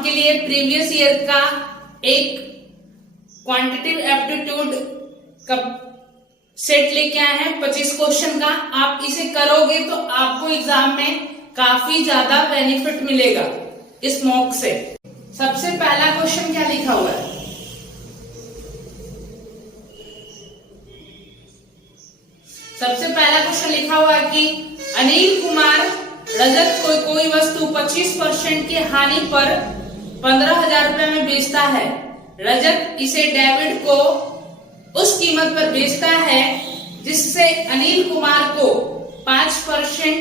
आपके लिए previous year का एक क्वांटिटेटिव एप्टीट्यूड का सेट लेके आए हैं 25 क्वेश्चन का। आप इसे करोगे तो आपको एग्जाम में काफी ज्यादा बेनिफिट मिलेगा इस मॉक से। सबसे पहला क्वेश्चन क्या लिखा हुआ है? सबसे पहला क्वेश्चन लिखा हुआ है कि अनिल कुमार रजत को कोई वस्तु 25% की हानि पर 15,000 रुपए में बेचता है। रजत इसे डेविड को उस कीमत पर बेचता है जिससे अनिल कुमार को 5%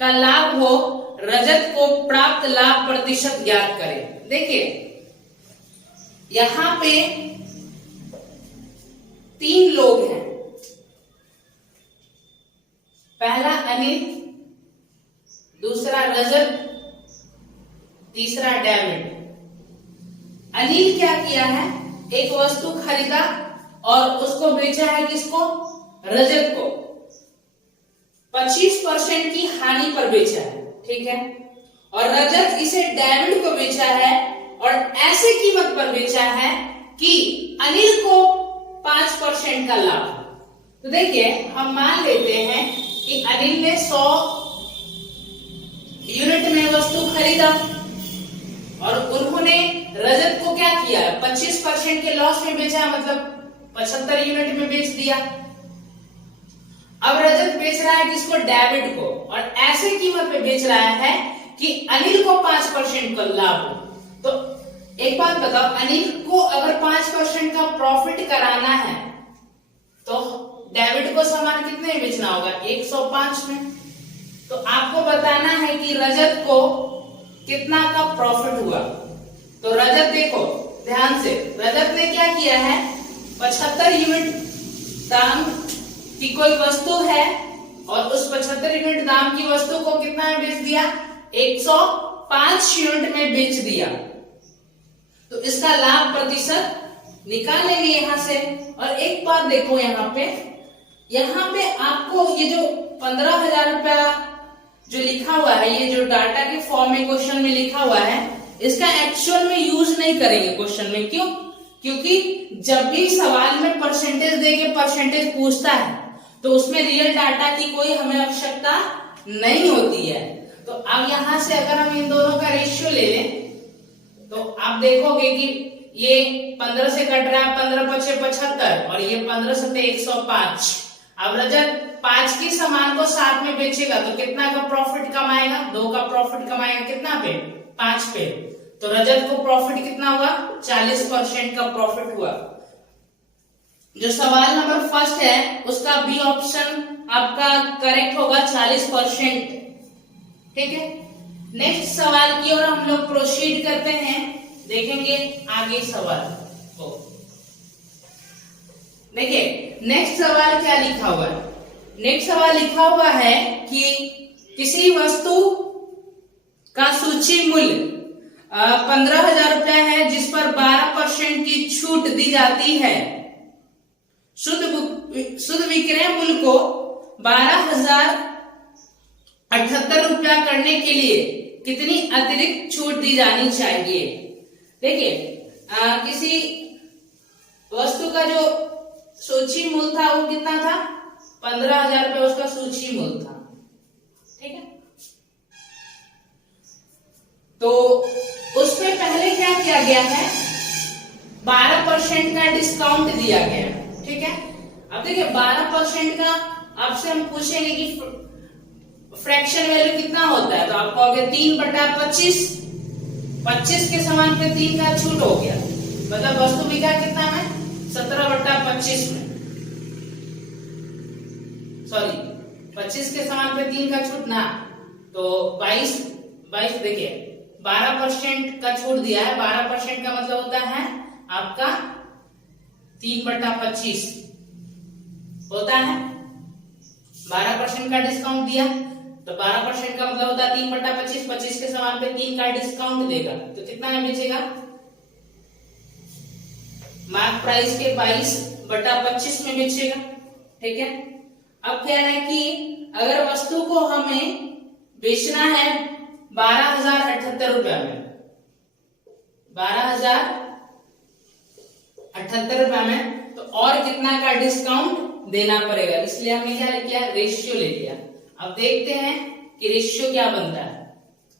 का लाभ हो। रजत को प्राप्त लाभ प्रतिशत ज्ञात करें। देखिए यहां पे 3 लोग हैं। पहला अनिल, दूसरा रजत, तीसरा डेविड। अनिल क्या किया है? एक वस्तु खरीदा और उसको बेचा है किसको? रजत को 25% की हानि पर बेचा है, ठीक है। और रजत इसे डेविड को बेचा है और ऐसे कीमत पर बेचा है कि अनिल को 5% का लाभ। तो देखिए हम मान लेते हैं कि अनिल ने 100 यूनिट में वस्तु खरीदा और उन्होंने रजत को क्या किया? 25% के लॉस में बेचा, मतलब 75 यूनिट में बेच दिया। अब रजत बेच रहा है किसको? डेविड को, और ऐसे कीमत पे बेच रहा है कि अनिल को 5% का लाभ हो। तो एक बात बताओ, अनिल को अगर 5% का प्रॉफिट कराना है तो डेविड को सामान कितने में बेचना होगा? 105 में। तो आपको बताना है कि रजत को कितना का प्रॉफिट हुआ। तो रजत देखो ध्यान से, रजत ने क्या किया है? 75 यूनिट दाम की कोई वस्तु है और उस 75 यूनिट दाम की वस्तु को कितना में बेच दिया? 105 यूनिट में बेच दिया। तो इसका लाभ प्रतिशत निकाल लेंगे यहां से। और एक बात देखो यहाँ पे आपको ये जो 15,000 रुपया जो लिखा हुआ है, ये जो डाटा के फॉर्म में क्वेश्चन में लिखा हुआ है, इसका एक्चुअल में यूज नहीं करेंगे क्वेश्चन में। क्यों? क्योंकि जब भी सवाल में परसेंटेज देके परसेंटेज पूछता है तो उसमें रियल डाटा की कोई हमें आवश्यकता नहीं होती है। तो अब यहां से अगर हम इन दोनों का रेशियो ले लें तो आप देखोगे कि ये 15 से कट रहा है, 15 पचे 75 और ये 15 सते 105। अब रजत 5 के सामान को 7 में बेचेगा तो कितना का प्रॉफिट कमाएगा? 2 का प्रॉफिट कमाएगा। कितना पे? 5 पे। तो रजत को प्रॉफिट कितना हुआ? 40% का प्रॉफिट हुआ। जो सवाल नंबर फर्स्ट है उसका बी ऑप्शन आपका करेक्ट होगा, 40%। ठीक है। नेक्स्ट सवाल की ओर हम लोग प्रोसीड करते हैं, देखेंगे आगे सवाल को। देखिए नेक्स्ट सवाल क्या लिखा हुआ है? नेक्स्ट सवाल लिखा हुआ है कि किसी वस्तु का सूची मूल्य 15,000 रुपया है जिस पर 12% की छूट दी जाती है। शुद्ध विक्रय मूल्य को 12,078 रुपया करने के लिए कितनी अतिरिक्त छूट दी जानी चाहिए? देखिए किसी वस्तु का जो सूची मूल्य था वो कितना था? 15,000 रुपये उसका सूची मूल्य था। ठीक है। तो उसमें पहले क्या किया गया है? 12% का डिस्काउंट दिया गया है। ठीक है। अब देखिए 12% का आपसे हम पूछेंगे कि फ्रैक्शन वैल्यू कितना होता है, तो आप कहोगे 3/25। 25 के समान पे 3 का छूट हो गया, मतलब वस्तु बिका कितना में? 17/25 में। सॉरी 25 के समान पे 3 का छूट ना, तो 22 देखिए 12% का छूट दिया है। 12% का मतलब होता है आपका 3/25 होता है। 12% का डिस्काउंट दिया तो 12% का मतलब होता है 3/25। 25 के समान पे 3 का डिस्काउंट देगा तो कितना में बेचेगा? मार्क प्राइस के 22/25 में बेचेगा। ठीक है। अब कह रहे हैं कि अगर वस्तु को हमें बेचना है 12,078 रुपया में, 12,078 में, तो और कितना का डिस्काउंट देना पड़ेगा, इसलिए हमने क्या किया, रेशियो ले लिया। अब देखते हैं कि रेशियो क्या बनता है।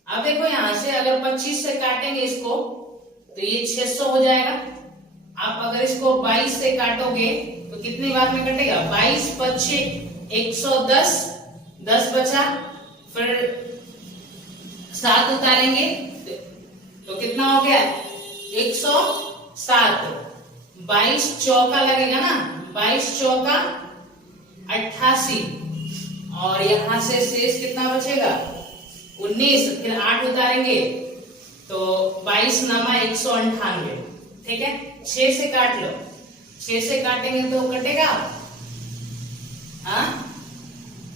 अब देखो यहां से अगर 25 से काटेंगे इसको तो ये 600 हो जाएगा। आप अगर इसको 22 से काटोगे तो कितनी बार में कटेगा, 22 पच्चे 110, 10 बचा, फिर 7 उतारेंगे तो कितना हो गया, 107। 22 चौका लगेगा ना, 22 चौका 88, और यहां से शेष कितना बचेगा, 19, फिर 8 उतारेंगे तो 22 नामा 198। ठीक है, 6 से काट लो, 6 से काटेंगे तो कटेगा, हाँ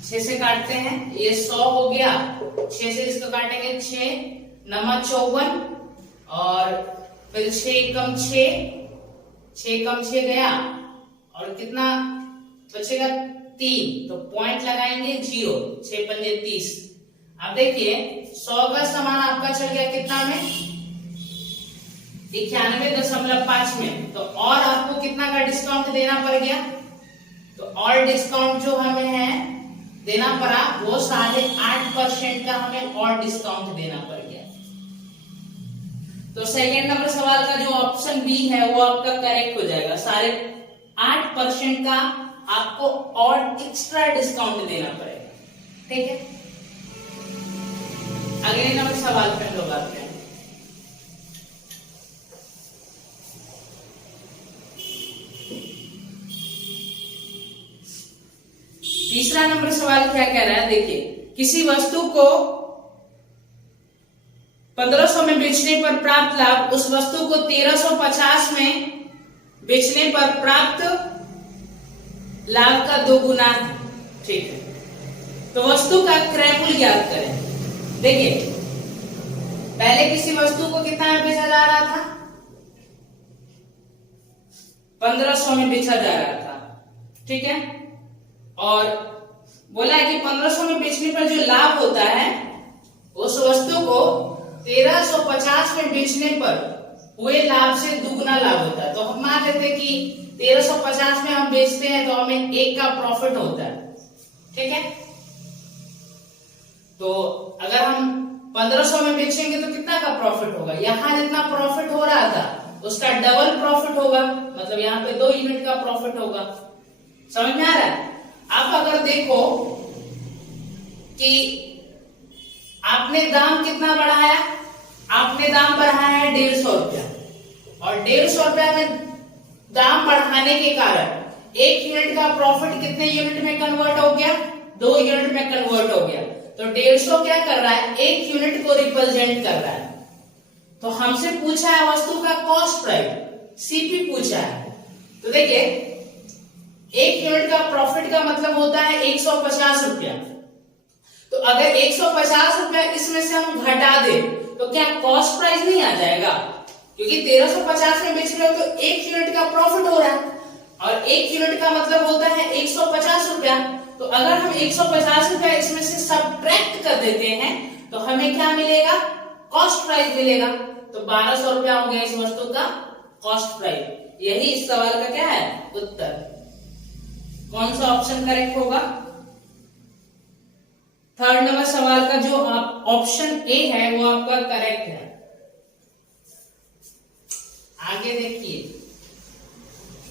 6 से काटते हैं, ये 100 हो गया, 6 से इसको काटेंगे, 6 नमा 54, और फिर 6 कम 6, 6 कम 6 गया, और कितना बचेगा, 3, तो पॉइंट लगाएंगे 0, 6 पंजे 30। अब देखिए 100 का सामान आपका चल गया कितना में, 91.5 में, तो और आपको कितना का डिस्काउंट देना पड़ गया, तो और डिस्काउंट जो हमें है देना पड़ा वो 8.5% का हमें और डिस्काउंट देना पड़ गया। तो सेकेंड नंबर सवाल का जो ऑप्शन बी है वो आपका करेक्ट हो जाएगा, 8.5% का आपको और एक्स्ट्रा डिस्काउंट देना पड़ेगा। ठीक है, अगले नंबर सवाल पे हम लोग आते हैं। तीसरा नंबर सवाल क्या कह रहा है, देखिए किसी वस्तु को 1500 में बेचने पर प्राप्त लाभ उस वस्तु को 1350 में बेचने पर प्राप्त लाभ का 2 गुना है। ठीक है, तो वस्तु का क्रय मूल्य ज्ञात करें। देखिए पहले किसी वस्तु को कितना में बेचा जा रहा था, 1500 में बेचा जा रहा था। ठीक है, और बोला है कि 1500 में बेचने पर जो लाभ होता है उस वस्तु को 1350 में बेचने पर हुए लाभ से दुगना लाभ होता है। तो हम मान लेते हैं कि 1350 में हम बेचते हैं तो हमें 1 का प्रॉफिट होता है। ठीक है, तो अगर हम 1500 में बेचेंगे तो कितना का प्रॉफिट होगा, यहां जितना प्रॉफिट हो रहा था उसका डबल प्रॉफिट होगा, मतलब यहाँ पे 2 यूनिट का प्रॉफिट होगा। समझ में आ रहा है। आप अगर देखो कि आपने दाम कितना बढ़ाया, आपने दाम बढ़ाया है 150 रुपया, और 150 रुपया में दाम बढ़ाने के कारण 1 यूनिट का प्रॉफिट कितने यूनिट में कन्वर्ट हो गया, 2 यूनिट में कन्वर्ट हो गया। तो 150 क्या कर रहा है, 1 यूनिट को रिप्रेजेंट कर रहा है। तो हमसे पूछा है वस्तु का कॉस्ट प्राइस, सीपी पूछा है। तो देखिए 1 यूनिट का प्रॉफिट का मतलब होता है 150 रुपया। तो अगर 150 रुपया इसमें से हम घटा दे तो क्या कॉस्ट प्राइस नहीं आ जाएगा, क्योंकि 1350 में बेच रहे हो तो 1 यूनिट का प्रॉफिट हो रहा है, और 1 यूनिट का मतलब होता है 150 रुपया। तो अगर हम 150 रुपया इसमें से सब्ट्रैक्ट कर देते हैं तो हमें क्या मिलेगा, कॉस्ट प्राइस मिलेगा। तो 1200 रुपया हो गया इस वस्तु का कॉस्ट प्राइस। यही इस सवाल का क्या है उत्तर। कौन सा ऑप्शन करेक्ट होगा, थर्ड नंबर सवाल का जो ऑप्शन ए है वो आपका करेक्ट है। आगे देखिए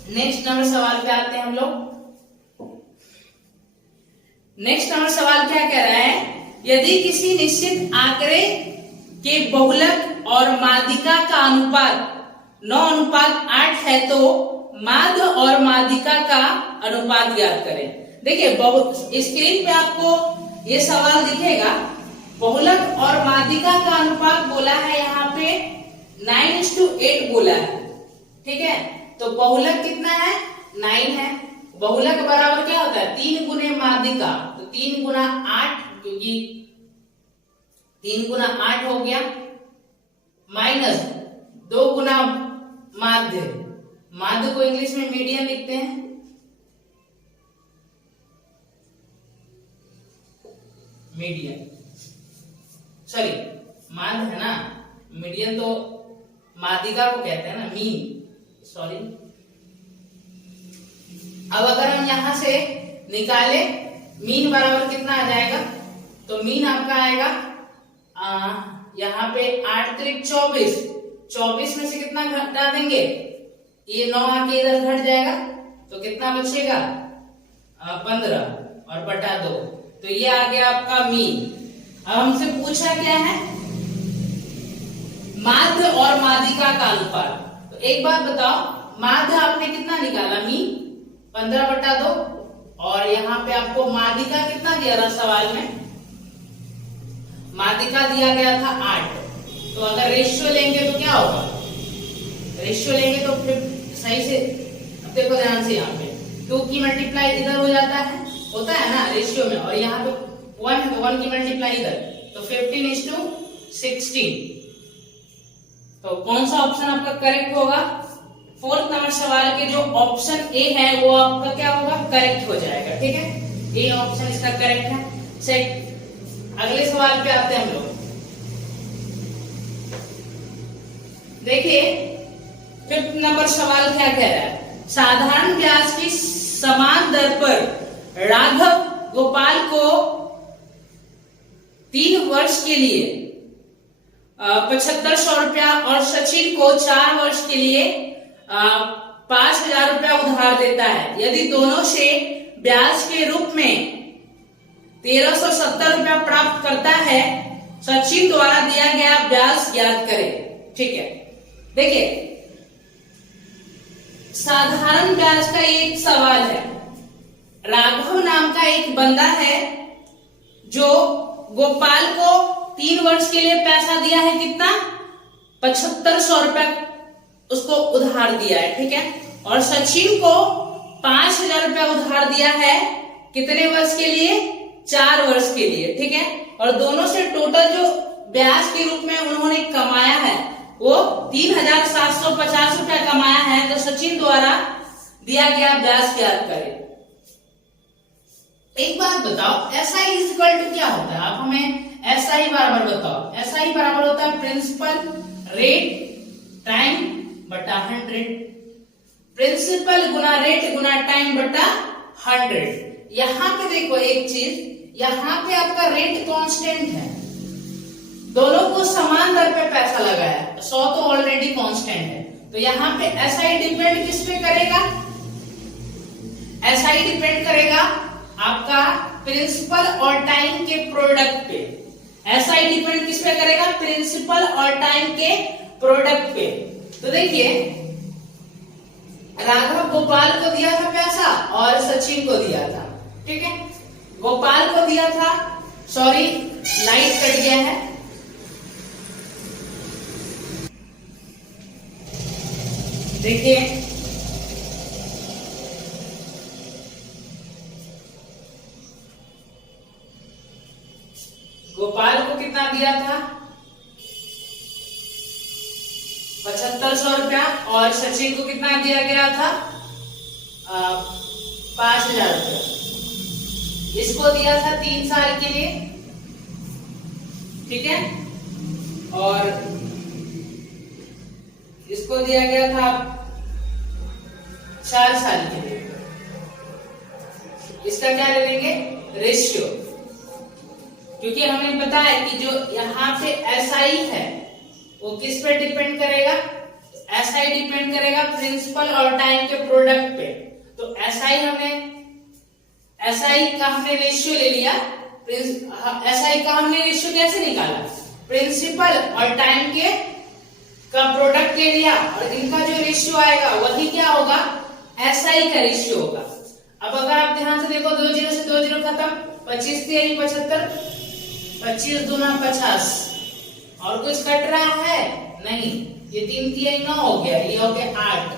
नेक्स्ट नंबर सवाल पे आते हैं हम लोग। नेक्स्ट नंबर सवाल क्या कह रहा है, यदि किसी निश्चित आंकड़े के बहुलक और माध्यिका का अनुपात 9:8 है तो माध्य और माध्यिका का अनुपात ज्ञात करें। देखिए स्क्रीन पे आपको ये सवाल दिखेगा, बहुलक और माध्यिका का अनुपात बोला है यहाँ पे 9:8 बोला है। ठीक है, तो बहुलक कितना है, 9 है। बहुलक बराबर क्या होता है, 3 गुने माध्यिका, तो 3 गुना 8, क्योंकि 3 गुना 8 हो गया, माइनस 2 गुना माध्य। माध्य को इंग्लिश में मीडियन लिखते हैं, मीडियन, सॉरी माध्य है ना, मीडियन तो माध्यिका को कहते हैं ना, मीन, सॉरी। अब अगर हम यहां से निकाले मीन बराबर कितना आ जाएगा, तो मीन आपका आएगा यहाँ पे 8 त्रिक 24, 24 में से कितना घटा देंगे, ये 9 आके इधर घट जाएगा, तो कितना बचेगा 15 और बटा 2, तो ये आ गया आपका मीन। अब हमसे पूछा क्या है, माध्य और माध्यिका का अनुपात। तो एक बात बताओ, माध्य आपने कितना निकाला, मीन 15 बटा 2, और यहाँ पे आपको माध्यिका कितना दिया था सवाल में, माध्यिका दिया गया था 8। तो अगर रेशियो लेंगे तो क्या होगा, रेशियो लेंगे तो फिर सही से, अब देखो ध्यान से, यहाँ पे 2 की मल्टीप्लाई इधर हो जाता है, होता है ना रेशियो में, और यहाँ पे 1 की मल्टीप्लाई इधर, तो 15:16। तो कौन सा ऑप्शन आपका करेक्ट होगा, 4th नंबर सवाल के जो ऑप्शन ए है वो आपका क्या होगा, करेक्ट हो जाएगा। ठीक है, ए ऑप्शन इसका करेक्ट है। सेट अगले सवाल पे आते हैं हम लोग। देखिए 5th नंबर सवाल क्या कह रहा है, साधारण ब्याज की समान दर पर राघव गोपाल को 3 वर्ष के लिए 7500 रुपया और सचिन को 4 वर्ष के लिए 5000 रुपया उधार देता है। यदि दोनों से ब्याज के रूप में 1370 रुपया प्राप्त करता है, सचिन द्वारा दिया गया ब्याज ज्ञात करें। ठीक है, देखिए साधारण ब्याज का एक सवाल है। राघव नाम का एक बंदा है जो गोपाल को 3 वर्ष के लिए पैसा दिया है, कितना 7500 रुपया उसको उधार दिया है। ठीक है, और सचिन को 5000 रुपया उधार दिया है, कितने वर्ष के लिए, 4 वर्ष के लिए। ठीक है, और दोनों से टोटल जो ब्याज के रूप में उन्होंने कमाया है वो 3750 रुपया कमाया है। तो सचिन द्वारा दिया गया ब्याज ज्ञात करें। एक बात बताओ, SI इज इक्वल टू क्या होता है, आप हमें SI बराबर बताओ। SI बराबर होता है प्रिंसिपल रेट टाइम बटा 100, प्रिंसिपल गुना रेट गुना टाइम बटा 100। यहाँ पे देखो एक चीज, यहाँ पे आपका रेट कांस्टेंट है, दोनों को समान दर पे पैसा लगाया, 100 तो ऑलरेडी कांस्टेंट है, तो यहाँ पे SI डिपेंड किस पे करेगा, SI डिपेंड करेगा आपका प्रिंसिपल और टाइम के प्रोडक्ट पे। SI डिपेंड किस पे करेगा, प्रिंसिपल और टाइम के प्रोडक्ट पे। तो देखिए राघव गोपाल को दिया था पैसा और सचिन को दिया था। ठीक है, गोपाल को दिया था, सॉरी लाइट कट गया है, देखिए गोपाल को कितना दिया था 7500 रुपया, और सचिन को कितना दिया गया था 5000 रुपया। इसको दिया था 3 साल के लिए, ठीक है, और इसको दिया गया था 4 साल के लिए। इसका क्या ले लेंगे, रेशियो, क्योंकि हमें पता है कि जो यहाँ पे SI है वो किस पे डिपेंड करेगा, SI डिपेंड करेगा प्रिंसिपल और टाइम के प्रोडक्ट पे। तो SI का हमने रेशियो ले लिया, SI का हमने रेशियो कैसे निकाला, प्रिंसिपल और टाइम के का प्रोडक्ट ले लिया, और इनका जो रेशियो आएगा वही क्या होगा, SI का रेशियो होगा। अब अगर आप ध्यान से देखो, 2 जीरो से 2 जीरो खत्म, 25 3 75, 25 दूना 50, और कुछ कट रहा है नहीं, ये 3 3 9 हो गया, ये हो गया 8।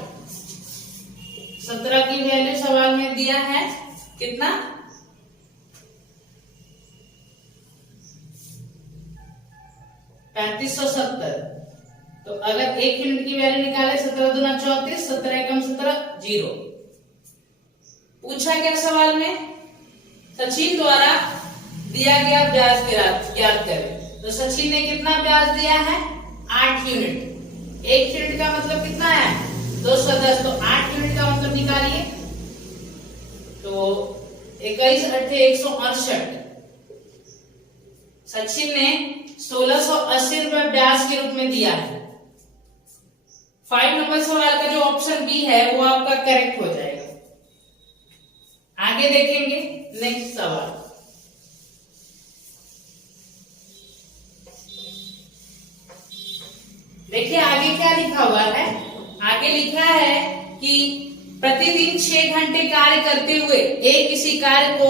17 की वैल्यू सवाल में दिया है कितना, 3570। तो अगर 1 यूनिट की वैल्यू निकाले, 17 दूना 34, 17 एकम 17, 0। पूछा क्या सवाल में, सचिन द्वारा दिया गया ब्याज ज्ञात करें। तो सचिन ने कितना ब्याज दिया है, 8 यूनिट। 1 यूनिट का मतलब कितना है 210, तो 8 यूनिट का मतलब निकालिए। तो 21 अट्ठे 168। सचिन ने 1680 रुपए ब्याज के रूप में दिया है। 5 नंबर सवाल का जो ऑप्शन बी है वो आपका करेक्ट हो जाएगा। आगे देखेंगे नेक्स्ट सवाल। देखिए आगे क्या लिखा हुआ है। आगे लिखा है कि प्रतिदिन 6 घंटे कार्य करते हुए ए किसी कार्य को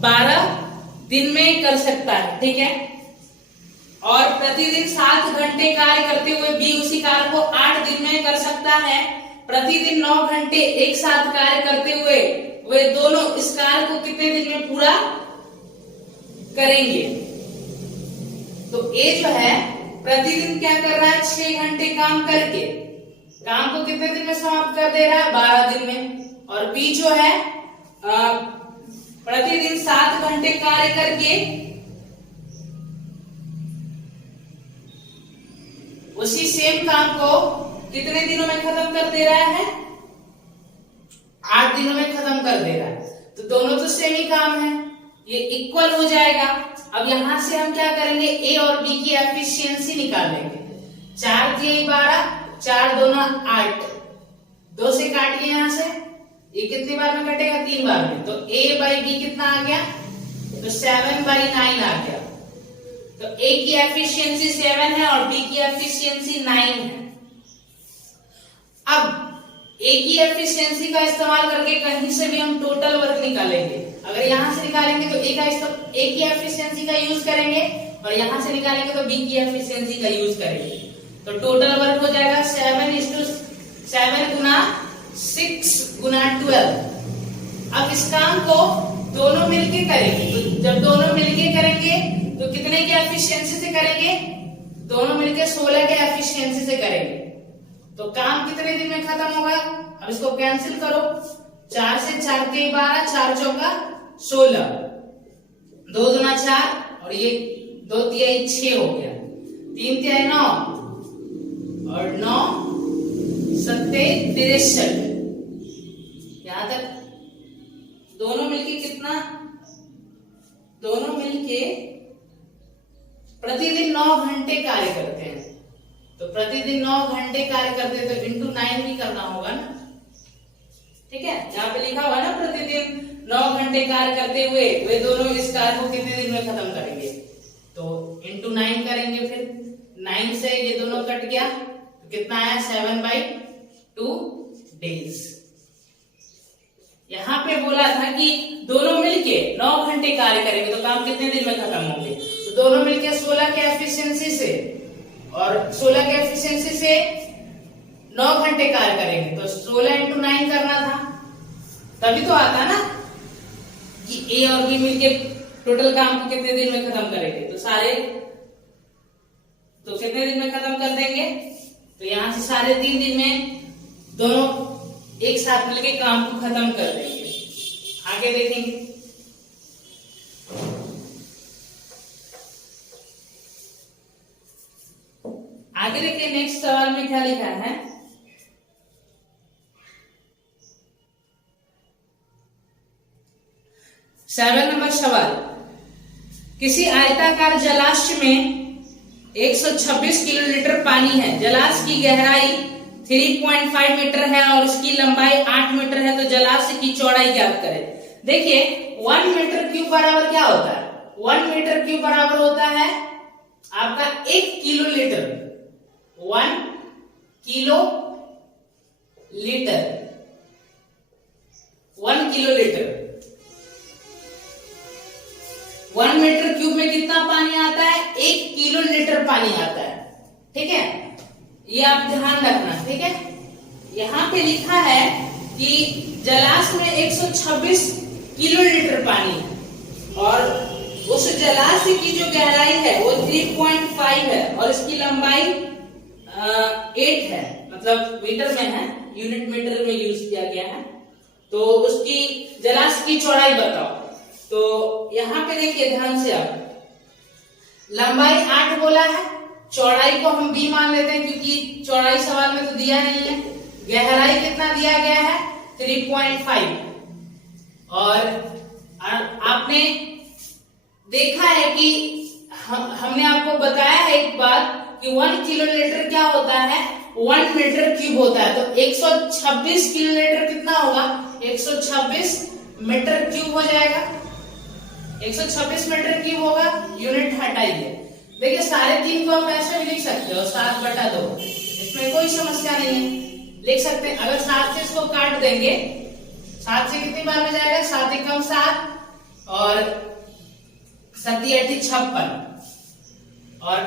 12 दिन में कर सकता है, ठीक है। और प्रतिदिन 7 घंटे कार्य करते हुए बी उसी कार्य को 8 दिन में कर सकता है। प्रतिदिन 9 घंटे एक साथ कार्य करते हुए वे दोनों इस कार्य को कितने दिन में पूरा करेंगे। तो ए जो है प्रतिदिन क्या कर रहा है 6 घंटे काम करके काम को कितने दिन में समाप्त कर दे रहा है 12 दिन में। और बी जो है प्रतिदिन 7 घंटे कार्य करके उसी सेम काम को कितने दिनों में खत्म कर दे रहा है 8 दिनों में खत्म कर दे रहा है। तो दोनों तो सेम ही काम है, ये इक्वल हो जाएगा। अब यहां से हम क्या करेंगे ए और बी की एफिशिएंसी निकालेंगे। 4 दिए 12, 4 दूना 8, 2 से काटिए यहां से, ये कितनी बार में कटेगा 3 बार में। तो a बाई बी कितना आ गया तो 7/9 आ गया। तो a की एफिशिएंसी 7 है और b की एफिशिएंसी 9 है। अब a की एफिशिएंसी का इस्तेमाल करके कहीं से भी हम टोटल वर्क निकालेंगे। अगर यहां से निकालेंगे तो a की एफिशिएंसी का यूज करेंगे और यहां से निकालेंगे तो b की एफिशिएंसी का यूज करेंगे। तो टोटल वर्क हो जाएगा 7 गुना 6 गुना 12। अब इस काम को दोनों मिलके करेंगे। तो जब दोनों मिलके करेंगे तो कितने की एफिशिएंसी से करेंगे दोनों मिलके 16 के एफिशिएंसी से करेंगे। तो काम कितने दिन में खत्म होगा। अब इसको कैंसिल करो, 4 से 4 के 12, 4 चौका 16, 2 दूना 4 और ये 2 तिहाई 6 हो गया, 3 तिहाई 9 और 9 सत्ते 63। यहां तक दोनों मिलके कितना, दोनों मिलके प्रतिदिन 9 घंटे कार्य करते हैं। तो प्रतिदिन 9 घंटे कार्य करते हैं तो इंटू 9 भी करना होगा ना, ठीक है। यहाँ पे लिखा हुआ ना प्रतिदिन 9 घंटे कार्य करते हुए वे दोनों इस कार्य को कितने दिन में खत्म करेंगे। तो इंटू 9 करेंगे, फिर 9 से ये दोनों कट गया तो कितना आया 7/2 डेज। यहाँ पे बोला था कि दोनों मिलके 9 घंटे कार्य करेंगे तो काम कितने दिन में खत्म होंगे। तो दोनों मिलके 16 के एफिशिएंसी से और 16 के एफिशिएंसी से 9 घंटे कार्य करेंगे तो 16 इंटू 9 करना था, तभी तो आता ना कि ए और बी मिलके टोटल काम को कितने दिन में खत्म करेंगे। तो सारे तो कितने दिन में खत्म कर देंगे। तो यहां से सारे 3 दिन में दोनों एक साथ मिलके काम को खत्म कर देंगे। आगे देखेंगे। आगे देखिए नेक्स्ट सवाल में क्या लिखा है। सेवन नंबर सवाल, किसी आयताकार जलाशय में 126 किलोलीटर पानी है। जलाशय की गहराई 3.5 मीटर है और उसकी लंबाई 8 मीटर है। तो जलाशय की चौड़ाई ज्ञात करें। देखिए 1 मीटर क्यूब बराबर क्या होता है, 1 मीटर क्यूब बराबर होता है आपका 1 kilolitre. 1 kilolitre, 1 kilolitre. 1 metre cube में कितना पानी आता है 1 किलो लीटर पानी आता है, ठीक है। ये आप ध्यान रखना, ठीक है। यहां पे लिखा है कि जलाशय में 126 किलो लीटर पानी है और उस जलाशय की जो गहराई है वो 3.5 है और इसकी लंबाई 8 है, मतलब मीटर में है, यूनिट मीटर में यूज किया गया है। तो उसकी जलाशय की चौड़ाई बताओ। तो यहां पे देखिए ध्यान से, आप लंबाई 8 बोला है चौड़ाई को हम b मान लेते हैं क्योंकि चौड़ाई सवाल में तो दिया नहीं है। गहराई कितना दिया गया है 3.5। और आपने देखा है कि हमने आपको बताया है एक बात कि 1 किलोलीटर क्या होता है 1 मीटर क्यूब होता है। तो 126 किलोलीटर कितना होगा 126 मीटर क्यूब हो जाएगा। 126 मीटर क्यूब होगा। यूनिट हटाइए। देखिए 3.5 को आप ऐसे भी लिख सकते हो 7/2, इसमें कोई समस्या नहीं है, लिख सकते हैं। अगर 7 से इसको काट देंगे 7 से कितनी बार में जाएगा 7 एकम 7 और 7 8 56 और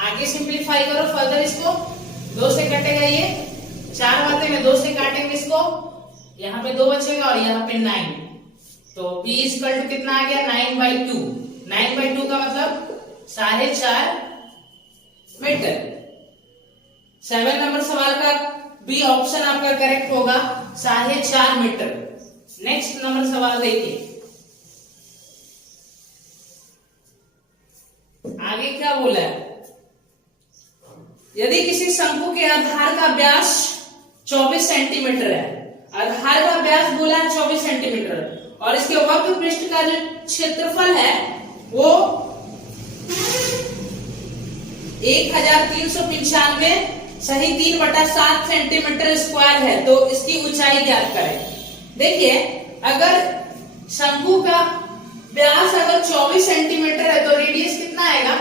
आगे सिंप्लीफाई करो फर्दर इसको 2 से कटेगा ये 4 बातें में 2 से काटेंगे इसको यहाँ पे 2 बचेगा और यहाँ पे 9 तो b इक्वल टू कितना आ गया 9/2। 9/2 का मतलब 4.5 मीटर। 7 नंबर सवाल का बी ऑप्शन आपका करेक्ट होगा 4.5 मीटर। नेक्स्ट नंबर सवाल देखिए आगे क्या बोला है। यदि किसी शंकु के आधार का व्यास 24 सेंटीमीटर है, आधार का व्यास बोला है 24 सेंटीमीटर और इसके वक्र पृष्ठ का जो क्षेत्रफल है वो 1395 सही 3/7 सेंटीमीटर स्क्वायर है। तो इसकी ऊंचाई ज्ञात करें। देखिए अगर शंकु का व्यास अगर 24 सेंटीमीटर है तो रेडियस कितना आएगा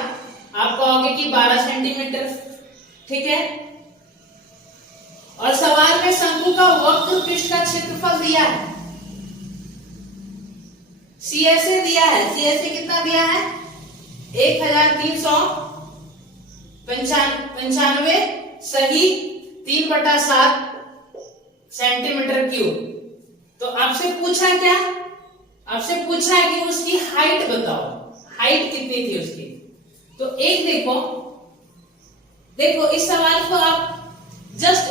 आप कहोगे कि 12 सेंटीमीटर, ठीक है। और सवाल में शंकु का वक्र पृष्ठ का क्षेत्रफल दिया है, CSA दिया है। CSA कितना दिया है 1395 सही 3/7 सेंटीमीटर क्यूब। तो आपसे पूछा क्या, आपसे पूछा है कि उसकी हाइट बताओ, हाइट कितनी थी उसकी। तो एक देखो इस सवाल को आप जस्ट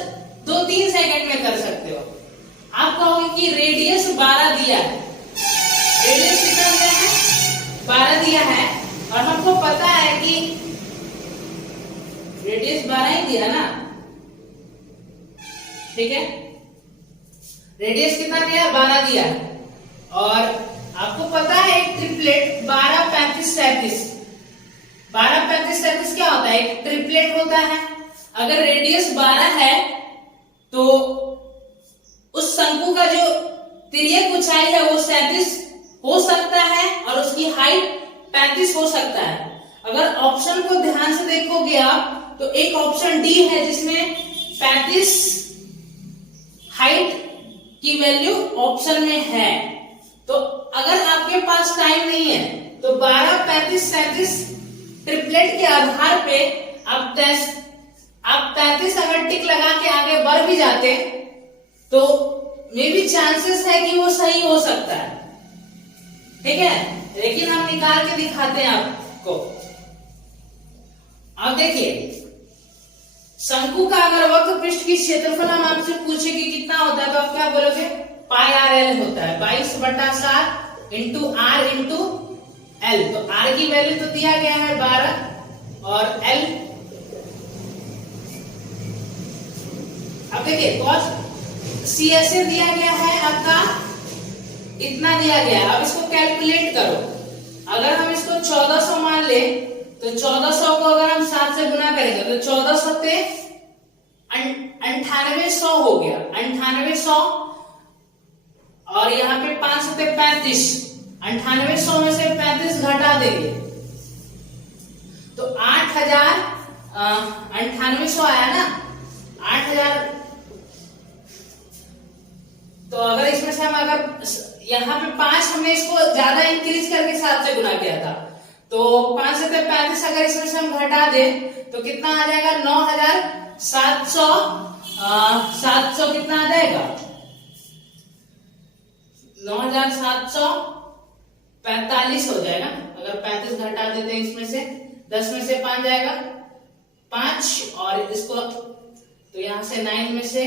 2-3 सेकंड में कर सकते हो। आप कहोगे कि रेडियस 12 दिया है, रेडियस कितना दिया है 12 दिया है और हमको पता है कि रेडियस 12 ही दिया ना, ठीक है। रेडियस कितना दिया 12 दिया है और आपको पता है एक ट्रिपलेट 12 35 37 12 35 37 क्या होता है एक ट्रिपलेट होता है। अगर रेडियस 12 है तो उस शंकु का जो तिर्यक ऊंचाई है वो 37 हो सकता है और उसकी हाइट 35 हो सकता है। अगर ऑप्शन को ध्यान से देखोगे आप तो एक ऑप्शन डी है जिसमें 35 हाइट की वैल्यू ऑप्शन में है। तो अगर आपके पास टाइम नहीं है तो 12 35 37 ट्रिपलेट के आधार पे आप 35 अगर टिक लगा के आगे बढ़ भी जाते तो मे भी चांसेस है कि वो सही हो सकता है, ठीक है। लेकिन हम निकाल के दिखाते हैं आपको। अब देखिए शंकु का अगर वक्र पृष्ठ की क्षेत्रफल हम आपसे पूछे कि कितना होता है तो आप क्या बोलोगे πRL होता है 22/7 इंटू R इंटू L। तो R की वैल्यू तो दिया गया है 12 और L अब देखिए cos CSA दिया गया है आपका इतना दिया गया है। अब इसको कैलकुलेट करो। अगर हम इसको 1400 मान ले तो 1400 को अगर हम 7 से गुना करेंगे तो 1400 से 9800 हो गया 9800 और यहाँ पे 5 से 35 9800 में से 35 घटा देंगे तो 8000 9800 आया ना 8000। तो अगर इसमें से हम अगर यहाँ पे 5 हमने इसको ज्यादा इंक्रीज करके 7 से गुना किया था तो 5 से 35 अगर इसमें से हम घटा दे तो कितना आ जाएगा 9700 700 कितना आ जाएगा 9745 हो जाएगा। अगर 35 घटा देते हैं इसमें से 10 में से 5 जाएगा 5 और इसको तो यहां से 9 में से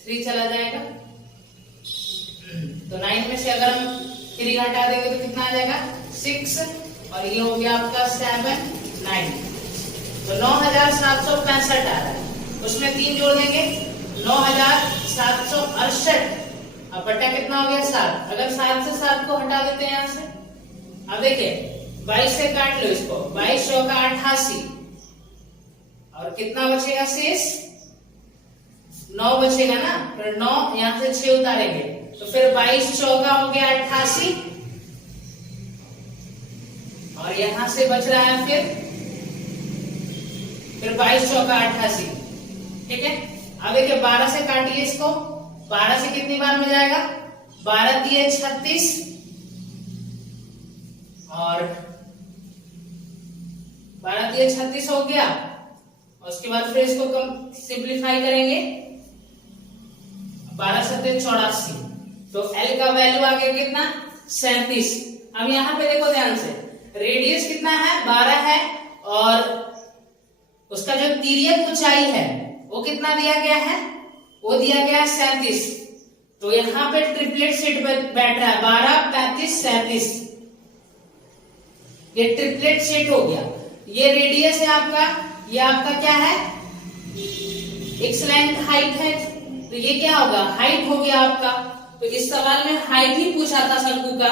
3 चला जाएगा तो 9 में से अगर हम 3 घटा देंगे तो कितना आ जाएगा 6 और ये हो गया आपका 7 9। तो 9765 आ रहा है, उसमें 3 जोड़ देंगे 9768। अब बट्टा कितना हो गया 7। अगर 7 से 7 को हटा देते हैं यहां से, अब देखिए 22 से काट लो इसको, 22 चौका 88 और कितना बचेगा शेष 9 बचेगा ना, फिर 9 यहां से 6 उतारेंगे तो फिर 22 चौका हो गया 88 और यहां से बच रहा है फिर 22 चौका 88। ठीक है, अब देखिए 12 से काटिए इसको, 12 से कितनी बार में जाएगा, 12 दिए 36 और 12 दिए 36 हो गया। उसके बाद फिर इसको कम सिंप्लीफाई करेंगे, 12 सत्ते 84, तो L का वैल्यू आ गया कितना 37। अब यहां पे देखो ध्यान से, रेडियस कितना है 12 है और उसका जो तिर्यक ऊंचाई है वो कितना दिया गया है, वो दिया गया है 37। तो यहां पे ट्रिपलेट सेट बैठ रहा है 12 35 37, ये ट्रिपलेट सेट हो गया। ये रेडियस है आपका, ये आपका क्या है एक्स लेंथ हाइट है, तो ये क्या होगा हाइट हो गया आपका। तो इस सवाल में हाइट ही पूछा था शंकु का,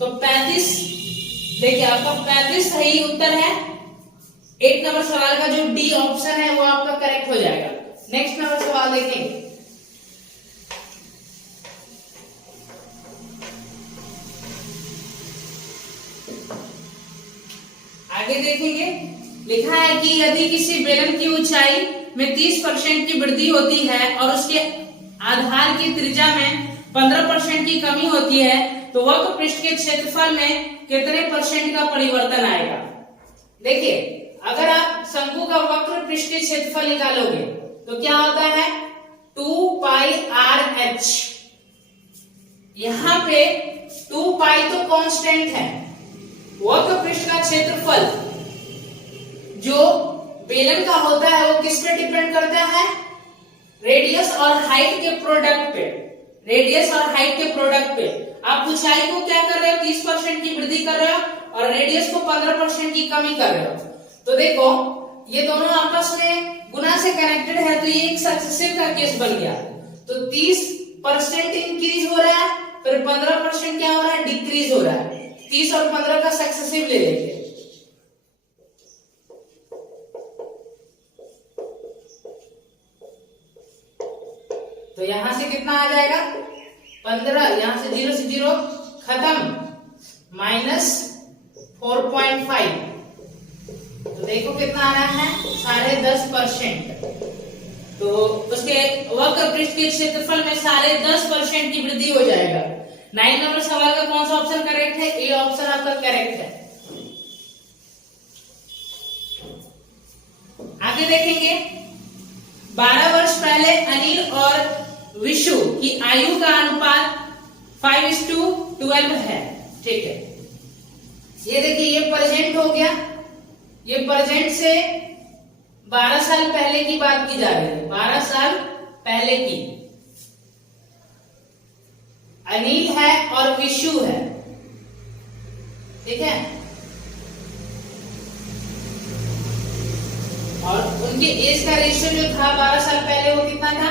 तो 35, देखिए आपका 35 सही उत्तर है। 8 नंबर सवाल का जो डी ऑप्शन है वो आपका करेक्ट हो जाएगा। नेक्स्ट नंबर सवाल देखेंगे, आगे देखेंगे, लिखा है कि यदि किसी बेलन की ऊंचाई में 30% की वृद्धि होती है और उसके आधार की त्रिज्या में 15% की कमी होती है तो वक्र पृष्ठ के क्षेत्रफल में कितने % का परिवर्तन आएगा। देखिए अगर आप शंकु का वक्र पृष्ठ के क्षेत्रफल निकालोगे तो क्या होता है 2 पाई आर एच। यहां पे 2 पाई तो कांस्टेंट है, वक्र पृष्ठ का क्षेत्रफल जो बेलन का होता है वो किस पे डिपेंड करता है, रेडियस और हाइट के प्रोडक्ट पे, रेडियस और हाइट के प्रोडक्ट पे। आप ऊंचाई को क्या कर रहे हो 30% की वृद्धि कर रहे हो और रेडियस को 15% की कमी कर रहे हो। तो देखो ये दोनों आपस में गुना से कनेक्टेड है, तो ये एक सक्सेसिव का केस बन गया। तो 30% इंक्रीज हो रहा है, फिर 15% क्या हो रहा है डिक्रीज हो रहा है। 30 और 15 का सक्सेसिव ले लेंगे, तो यहां से कितना आ जाएगा 15, यहां से 0 से 0 खत्म, माइनस 4.5, तो देखो कितना आ रहा है 10.5%। तो उसके वक्र पृष्ठ के क्षेत्रफल में 10.5% की वृद्धि हो जाएगा। 9 नंबर सवाल का कौन सा ऑप्शन करेक्ट है, ए ऑप्शन आपका करेक्ट है। आगे देखेंगे, 12 वर्ष पहले अनिल और विशु की आयु का अनुपात 5:12 है। ठीक है, ये देखिए ये प्रेजेंट हो गया, ये प्रेजेंट से 12 साल पहले की बात की जा रही है, 12 साल पहले की। अनिल है और विशु है, ठीक है, और उनके एज का रेशियो जो था 12 साल पहले वो कितना था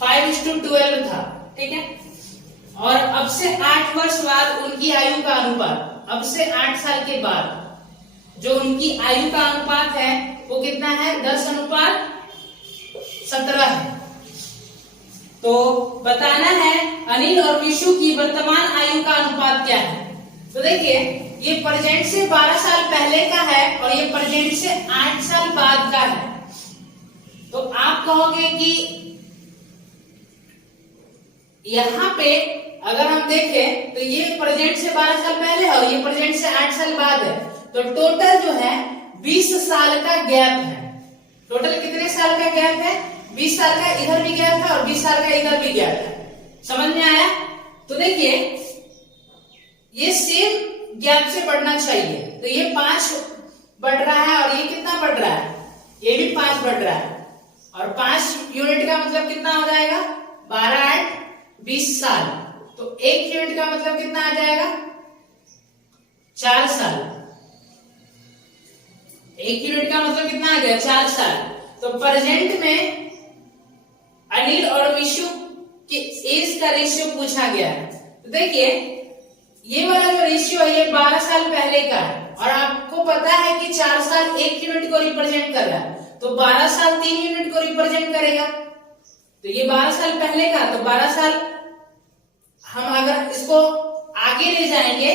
5:12 था। ठीक है, और अब से 8 वर्ष बाद उनकी आयु का अनुपात, अब से 8 साल के बाद जो उनकी आयु का अनुपात है वो कितना है 10:17 है। तो बताना है अनिल और विशु की वर्तमान आयु का अनुपात क्या है। तो देखिए ये प्रेजेंट से 12 साल पहले का है और ये प्रेजेंट से 8 साल बाद का है। तो आप कहोगे कि यहां पे अगर हम देखें तो ये प्रेजेंट से 12 साल पहले है और ये प्रेजेंट से 8 साल बाद है, तो टोटल जो है 20 साल का गैप है। टोटल कितने साल का गैप है 20 साल का, इधर भी गैप है और 20 साल का इधर भी गैप है। समझ में आया। तो देखिए ये सेम गैप से बढ़ना चाहिए, तो ये 5 बढ़ रहा है और ये कितना बढ़ रहा है, ये भी 5 बढ़ रहा है, और 5 यूनिट का मतलब कितना हो जाएगा 12 8 20 साल। तो 1 यूनिट का मतलब कितना आ जाएगा 4 साल। 1 यूनिट का मतलब कितना आ गया, 4 साल। तो प्रेजेंट में अनिल और विशु की एज का रेशियो पूछा गया है। तो देखिए ये वाला जो रेशियो है ये 12 साल पहले का है, और आपको पता है कि 4 साल 1 यूनिट को रिप्रेजेंट कर रहा है, तो 12 साल 3 यूनिट को रिप्रेजेंट करेगा। तो ये 12 साल पहले का, तो 12 साल हम अगर इसको आगे ले जाएंगे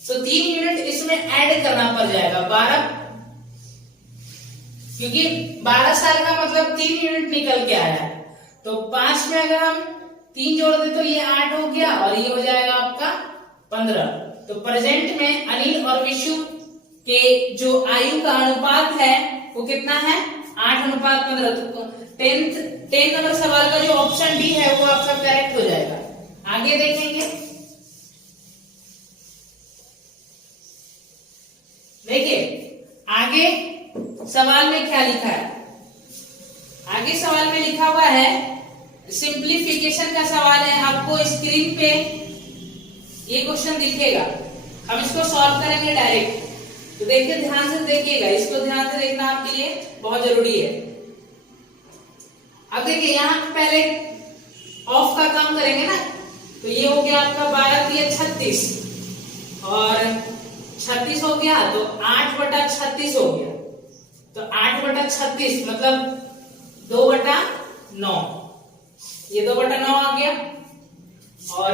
तो 3 यूनिट इसमें ऐड करना पड़ जाएगा 12, क्योंकि 12 साल का मतलब 3 यूनिट निकल के आया है। तो 5 में अगर हम 3 जोड़ दे तो ये 8 हो गया, और ये हो जाएगा आपका 15। तो प्रेजेंट में अनिल और विशु के जो आयु का अनुपात है वो कितना है, 8:15। तो 10 नंबर सवाल का जो ऑप्शन डी है वो आपका करेक्ट हो जाएगा। आगे देखेंगे, देखिए आगे सवाल में क्या लिखा है। आगे सवाल में लिखा हुआ है, सिंप्लीफिकेशन का सवाल है। आपको स्क्रीन पे ये क्वेश्चन दिखेगा, हम इसको सॉल्व करेंगे डायरेक्ट। तो देखिए ध्यान से देखिएगा, इसको ध्यान से देखना आपके लिए बहुत जरूरी है। अब देखिए यहाँ पहले ऑफ का काम करेंगे ना, तो ये हो गया आपका 12 × 36 और 36 हो गया, तो 8/36 हो गया। तो 8/36 मतलब 2/9, ये 2/9 आ गया। और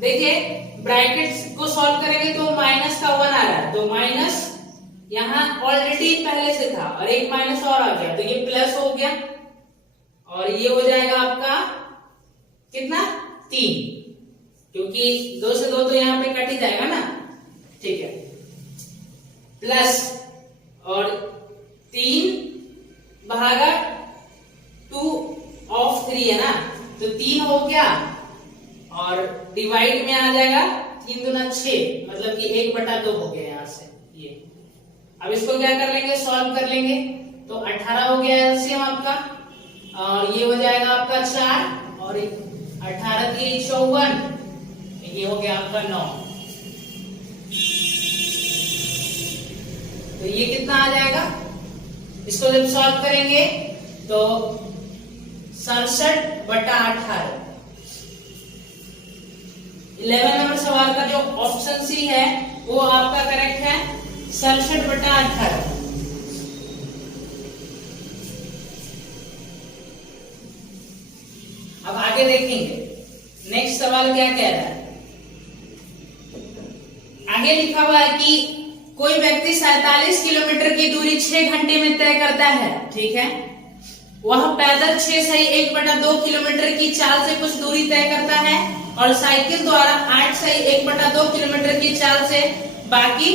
देखिए ब्रैकेट्स को सॉल्व करेंगे तो माइनस का 1 आ रहा है, तो माइनस यहाँ ऑलरेडी पहले से था और एक माइनस और आ गया, तो ये प्लस हो गया, और ये हो जाएगा आपका कितना, 3, क्योंकि 2 से 2 तो यहाँ पे कट ही जाएगा ना, ठीक है। प्लस और 3/2 है ना, तो 3 हो गया, और डिवाइड में आ जाएगा 3 दूना 6, मतलब कि 1/2 हो गया यहाँ से ये। अब इसको क्या कर लेंगे, सॉल्व कर लेंगे, तो 18 हो गया एलसीएम आपका, और ये हो जाएगा आपका 4, और 18 × 54, ये हो गया आपका 9। तो ये कितना आ जाएगा, इसको जब सॉल्व करेंगे तो 67/18। 11 नंबर सवाल का जो ऑप्शन सी है वो आपका करेक्ट है, 67/18। अब आगे देखेंगे नेक्स्ट सवाल क्या कह रहा है। आगे लिखा हुआ है कि कोई व्यक्ति 47 किलोमीटर की दूरी 6 घंटे में तय करता है, ठीक है। वह पैदल 6/1/2 किलोमीटर की चाल से कुछ दूरी तय करता है, और साइकिल द्वारा 8/1/2 किलोमीटर की चाल से बाकी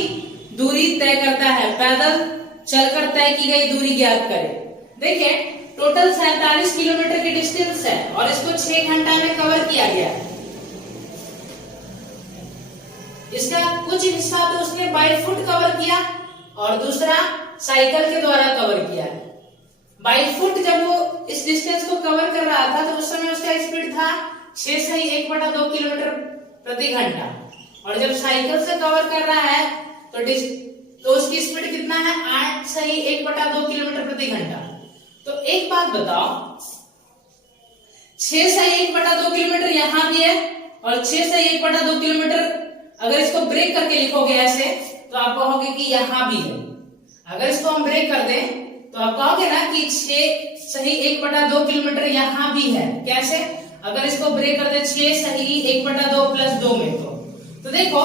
दूरी तय करता है। पैदल चलकर तय की गई दूरी ज्ञात करें। देखिए टोटल 47 किलोमीटर की डिस्टेंस है, और इसको 6 घंटा में कवर किया गया है। इसका कुछ हिस्सा तो उसने बाय फुट कवर किया, और दूसरा साइकिल के द्वारा कवर किया है। बाय फुट जब वो इस डिस्टेंस को कवर कर रहा था तो उस समय उसका स्पीड था 6/1/2 किलोमीटर प्रति घंटा, और जब साइकिल से कवर कर रहा है तो उसकी स्पीड कितना है, 8/1/2 किलोमीटर प्रति घंटा। तो एक बात बताओ, 6/1/2 किलोमीटर यहाँ भी है, और 6/1/2 किलोमीटर अगर इसको ब्रेक करके लिखोगे ऐसे तो आप कहोगे कि यहाँ भी है। अगर इसको हम ब्रेक कर दें तो आप कहोगे ना कि 6/1/2 किलोमीटर यहाँ भी है। कैसे, अगर इसको ब्रेक कर दे 6/1/2 + 2 में, तो देखो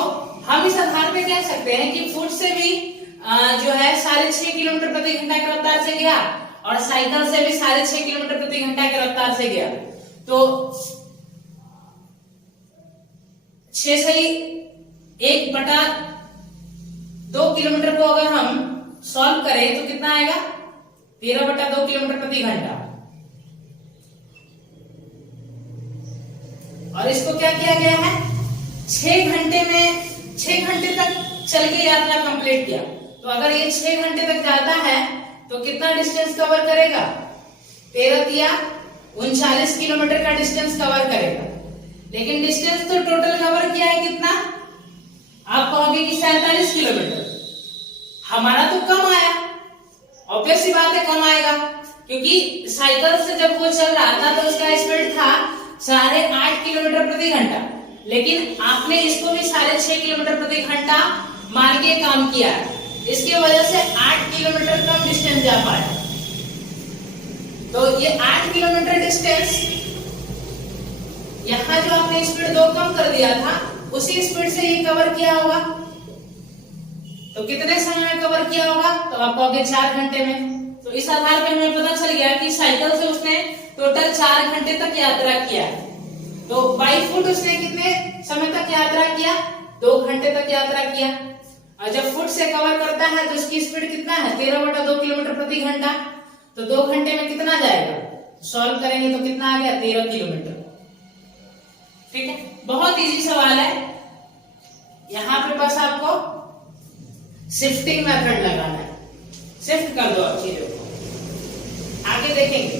हम इस आधार पे कह सकते हैं कि फुट से भी जो है 6.5 किलोमीटर प्रति घंटा की रफ्तार से गया, और साइकिल से भी 6.5 किलोमीटर प्रति घंटा की रफ्तार से गया। तो 6/1/2 किलोमीटर को अगर हम सॉल्व करें तो कितना आएगा, 13/2 किलोमीटर प्रति घंटा। और इसको क्या किया गया है, 6 घंटे तक चल के यात्रा कंप्लीट किया। तो अगर ये 6 घंटे तक जाता है तो कितना डिस्टेंस कवर करेगा, 13×3 = 39 किलोमीटर का डिस्टेंस कवर करेगा। लेकिन डिस्टेंस तो टोटल कवर किया है कितना, आप कहोगे कि 47 किलोमीटर। हमारा तो कम आया, ऑब्वियस सी बात है कम आएगा, क्योंकि साइकिल से जब वो चल रहा था तो उसका स्पीड था 8.5 किलोमीटर प्रति घंटा, लेकिन आपने इसको भी 6.5 किलोमीटर प्रति घंटा मान के काम किया है, इसकी वजह से 8 किलोमीटर कम डिस्टेंस जा पाया। तो ये 8 किलोमीटर डिस्टेंस यहाँ जो आपने स्पीड 2 कम कर दिया था उसी स्पीड से ये कवर किया होगा। तो कितने समय में कवर किया होगा? तो आप कहोगे 4 घंटे में। तो इस आधार पर हमें पता चल गया कि साइकिल से उसने टोटल 4 घंटे तक यात्रा किया। तो बाई फुट उसने कितने समय तक यात्रा किया? 2 घंटे तक यात्रा किया। और जब फुट से कवर करता है तो उसकी स्पीड कितना है? 13/2 किलोमीटर प्रति घंटा। तो 2 घंटे में कितना जाएगा? सॉल्व करेंगे तो कितना आ गया? 13 किलोमीटर। ठीक है, बहुत इजी सवाल है। यहाँ पे बस आपको शिफ्टिंग मेथड लगाना है, शिफ्ट कर दो आप चीजों को, आगे देखेंगे।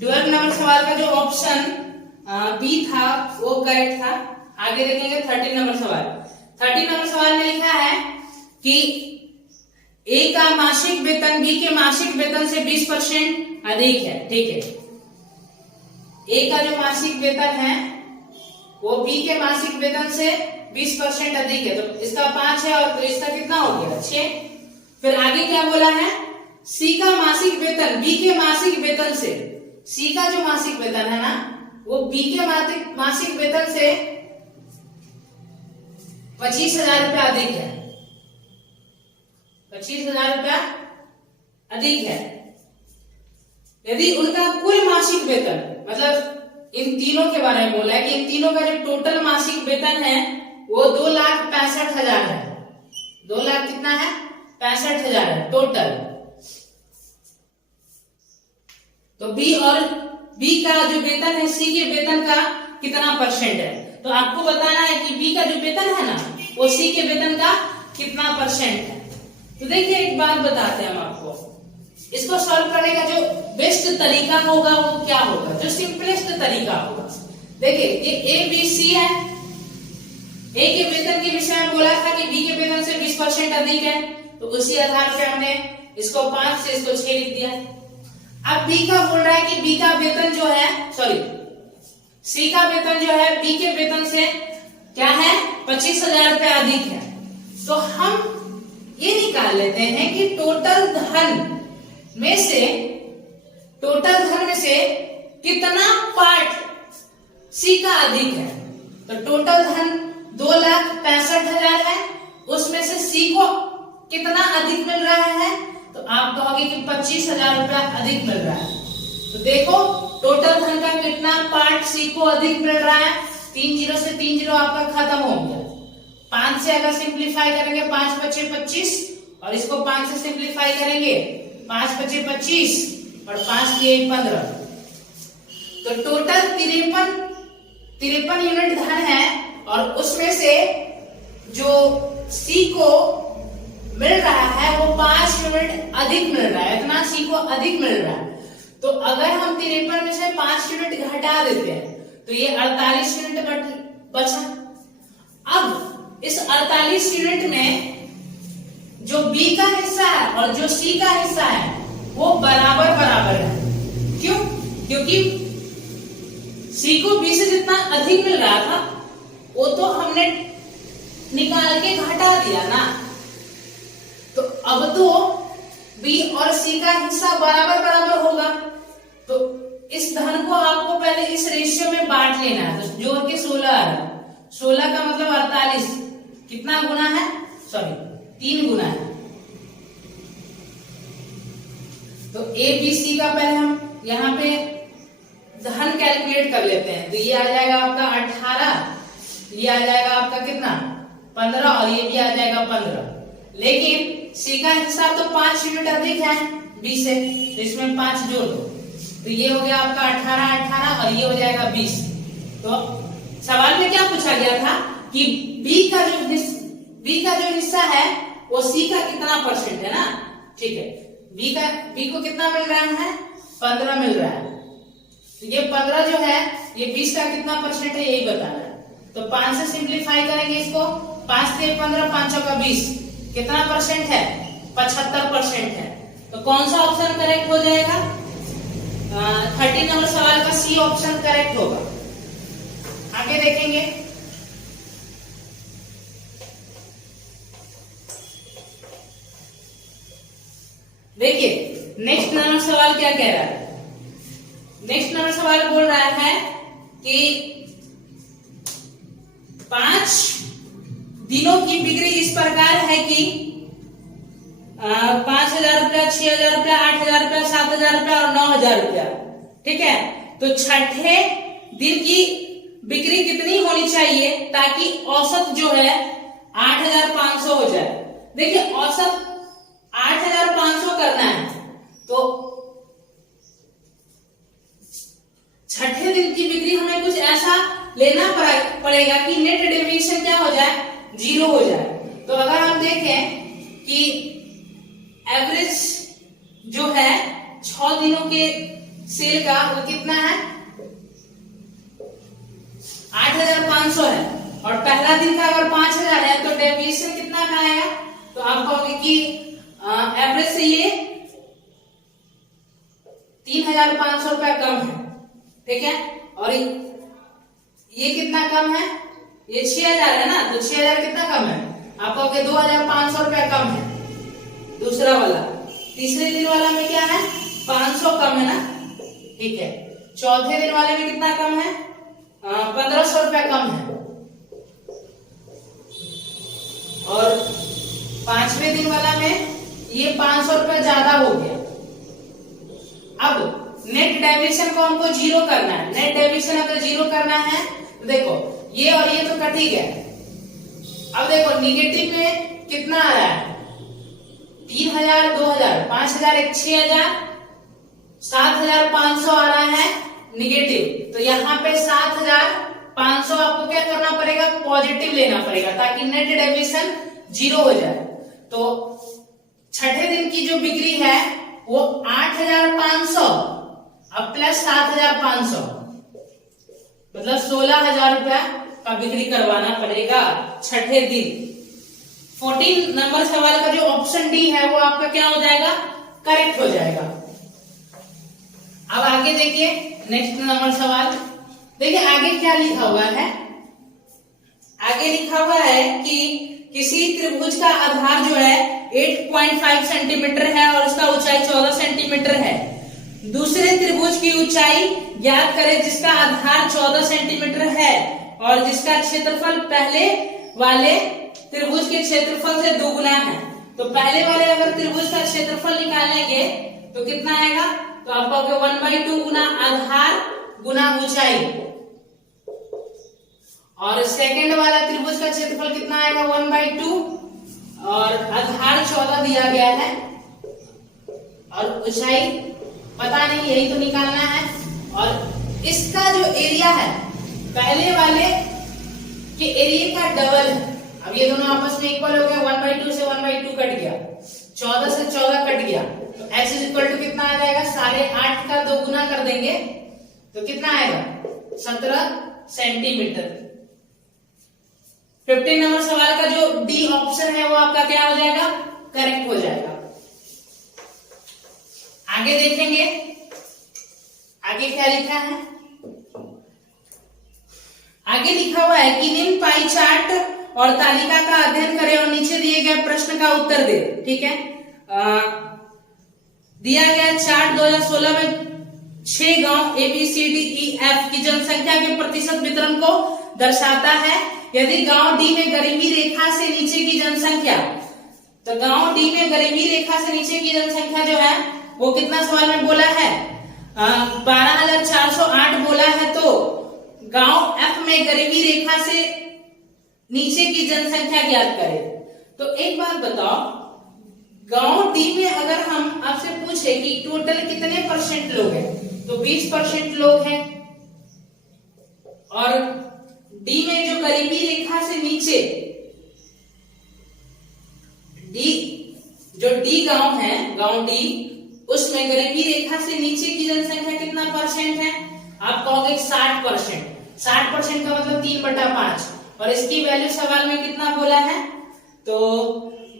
ट्वेल्व नंबर सवाल का जो ऑप्शन बी था वो करेक्ट था। आगे देखेंगे 13 नंबर सवाल। 13 नंबर सवाल में लिखा है कि ए का मासिक वेतन बी के मासिक वेतन से 20% अधिक है। ठीक है, ए का जो मासिक वेतन है वो बी के मासिक वेतन से 20% अधिक है। तो इसका 5 है और तो इसका कितना हो गया? 6। फिर आगे क्या बोला है? सी का मासिक वेतन बी के मासिक वेतन से, सी का जो मासिक वेतन है ना वो बी के मासिक वेतन से 25,000 रुपया अधिक है। 25,000 रुपया अधिक है। यदि उनका कुल मासिक वेतन, मतलब इन तीनों के बारे में बोला है कि इन तीनों का जो टोटल मासिक वेतन है वो 2,65,000 है। 2 लाख कितना है? 65,000 है टोटल। तो बी का जो वेतन है सी के वेतन का कितना परसेंट है? तो आपको बताना है कि बी का जो वेतन है ना वो सी के वेतन का कितना परसेंट है। तो देखिए एक बात बताते हैं हम आपको, इसको सॉल्व करने का जो बेस्ट तरीका होगा वो क्या होगा? जो सिंपलेस्ट तरीका होगा। देखिए ये ए बी सी है। ए के वेतन के विषय में बोला था कि बी के वेतन से 20% अधिक है, तो उसी आधार पे हमने इसको 5 से इसको 6 लिख दिया। अब बी का बोल रहा है कि बी का वेतन जो है, सॉरी सी का वेतन जो है बी के वेतन से क्या है? 25,000 रुपए अधिक है। तो हम ये निकाल लेते हैं कि टोटल धन में से कितना पार्ट सी का अधिक है। तो टोटल धन 2,65,000 है, उसमें से सी को कितना अधिक मिल रहा है? तो आप कहोगे कि 25,000 रुपया अधिक मिल रहा है। तो देखो टोटल धन का कितना पार्ट सी को अधिक मिल रहा है। 3 जीरो से 3 जीरो आपका खत्म हो गया। 5 से अगर सिंप्लीफाई करेंगे 5 × 5 = 25 और इसको 5 से सिंप्लीफाई करेंगे 5 × 5 = 25 और 5 × 1 = 15। तो टोटल 53 यूनिट धन है और उसमें से जो सी को मिल रहा है वो 5 यूनिट अधिक मिल रहा है। इतना सी को अधिक मिल रहा है। तो अगर हम 53 में से 5 यूनिट घटा देते हैं तो ये 48 यूनिट बचा। अब इस 48 यूनिट में जो बी का हिस्सा है और जो सी का हिस्सा है वो बराबर है। क्यों? क्योंकि सी को बी से जितना अधिक मिल रहा था वो तो हमने निकाल के घटा दिया ना। तो अब तो बी और सी का हिस्सा बराबर होगा। तो इस धन को आपको पहले इस रेशियो में बांट लेना है। तो जोड़ के 16 आ रहा है। 16 का मतलब 48 कितना गुना है? सॉरी 3 गुना है। तो ए बी सी का पहले हम यहाँ पे धन कैलकुलेट कर लेते हैं। तो ये आ जाएगा आपका 18, ये आ जाएगा आपका कितना? 15 और ये भी आ जाएगा 15। लेकिन सी का हिस्सा तो 5 यूनिट अधिक है बी से, तो इसमें 5 जोड़ दो तो ये हो गया आपका 18 और ये हो जाएगा 20। तो सवाल में क्या पूछा गया था कि बी का जो हिस्सा है वो सी का कितना परसेंट है ना। ठीक है, बी को कितना मिल रहा है? 15 मिल रहा है। तो ये 15 जो है ये 20 का कितना परसेंट है यही बताना है। तो 5 से सिंप्लीफाई करेंगे इसको, 5 से 15, 5 का 20, कितना परसेंट है? 75% है। तो कौन सा ऑप्शन करेक्ट हो जाएगा? 13 नंबर सवाल का सी ऑप्शन करेक्ट होगा। आगे देखेंगे, देखिए नेक्स्ट नंबर सवाल क्या कह रहा है। नेक्स्ट नंबर सवाल बोल रहा है कि 5 दिनों की बिक्री इस प्रकार है कि 5,000 रुपया, 6,000 रुपया, 8,000 रुपया, 7,000 रुपया और 9,000 रुपया। ठीक है, तो छठे दिन की बिक्री कितनी होनी चाहिए ताकि औसत जो है 8,500 हो जाए। देखिए औसत 8,500 करना है तो छठे दिन की बिक्री हमें कुछ ऐसा लेना पड़ेगा कि नेट डेविएशन क्या हो जाए? 0 हो जाए। तो अगर हम देखें कि एवरेज जो है 6 दिनों के सेल का वो कितना है? 8,500 है, और पहला दिन का अगर 5,000 है तो डेविएशन कितना का आएगा? तो आप कहोगे कि एवरेज से ये 3,500 रुपया कम है। ठीक है, और ये कितना कम है? ये 6,000 है ना, तो 6,000 कितना कम है? आप कहोगे 2,500 रुपया कम है। दूसरा वाला, तीसरे दिन वाला में क्या है? 500 कम है ना। ठीक है, चौथे दिन वाले में कितना कम है? 1,500 रुपया कम है, और पांचवें दिन वाला में ये 500 रुपया ज्यादा हो गया। अब नेट डेविएशन को हमको 0 करना है। नेट डेविएशन अगर 0 करना है तो देखो ये और ये तो कट ही गया। अब देखो निगेटिव में कितना आ रहा है? 3,000, 2,000, 5,000, 6,000, 7,500 आ रहा है निगेटिव। तो यहाँ पे 7,500 आपको क्या करना पड़ेगा? पॉजिटिव लेना पड़ेगा ताकि नेट डेविएशन 0 हो जाए। तो छठे दिन की जो बिक्री है वो 8,500 अब प्लस 7,500, मतलब 16,000 रुपया का बिक्री करवाना पड़ेगा छठे दिन। 14 नंबर सवाल का जो ऑप्शन डी है वो आपका क्या हो जाएगा? करेक्ट हो जाएगा। अब आगे देखिए नेक्स्ट नंबर सवाल, देखिए आगे क्या लिखा हुआ है। आगे लिखा हुआ है कि किसी त्रिभुज का आधार जो है 8.5 सेंटीमीटर है और उसका ऊंचाई 14 सेंटीमीटर है। दूसरे त्रिभुज की ऊंचाई ज्ञात करें जिसका आधार 14 सेंटीमीटर है और जिसका क्षेत्रफल पहले वाले त्रिभुज के क्षेत्रफल से 2 गुना है। तो पहले वाले अगर त्रिभुज का क्षेत्रफल निकालेंगे तो कितना आएगा? तो आप कहोगे 1/2 गुना आधार गुना ऊंचाई, और सेकंड वाला त्रिभुज का क्षेत्रफल कितना आएगा? 1/2, और आधार 14 दिया गया है और ऊंचाई पता नहीं, यही तो निकालना है। और इसका जो एरिया है पहले वाले के एरिया का डबल है। अब ये दोनों आपस में इक्वल हो गए, 1/2 से 1/2 कट गया, 14 से 14 कट गया, तो h इक्वल टू कितना आ जाएगा? 8.5 का 2 गुना कर देंगे तो कितना आएगा? 17 सेंटीमीटर। 15 नंबर सवाल का जो डी ऑप्शन है वो आपका क्या हो जाएगा? करेक्ट हो जाएगा। आगे देखेंगे आगे क्या लिखा है। आगे लिखा हुआ है कि निम्न पाई चार्ट और तालिका का अध्ययन करें और नीचे दिए गए प्रश्न का उत्तर दे। ठीक है, दिया गया चार्ट 2016 में 6 गांव ABCDEF की जनसंख्या के प्रतिशत वितरण को दर्शाता है। यदि गांव डी में गरीबी रेखा से नीचे की जनसंख्या, तो गांव डी में गरीबी रेखा से नीचे की जनसंख्या जो है वो कितना सवाल में बोला है? 12,408 बोला है। तो गांव एफ में गरीबी रेखा से नीचे की जनसंख्या ज्ञात करें। तो एक बात बताओ, गांव डी में अगर हम आपसे पूछे कि टोटल कितने परसेंट लोग हैं, तो 20% लोग हैं, और डी में जो गरीबी रेखा से नीचे जो डी गांव है, गांव डी, उसमें गरीबी रेखा से नीचे की जनसंख्या कितना परसेंट है? आप कहोगे 60%। 60% का मतलब 3/5, और इसकी वैल्यू सवाल में कितना बोला है, तो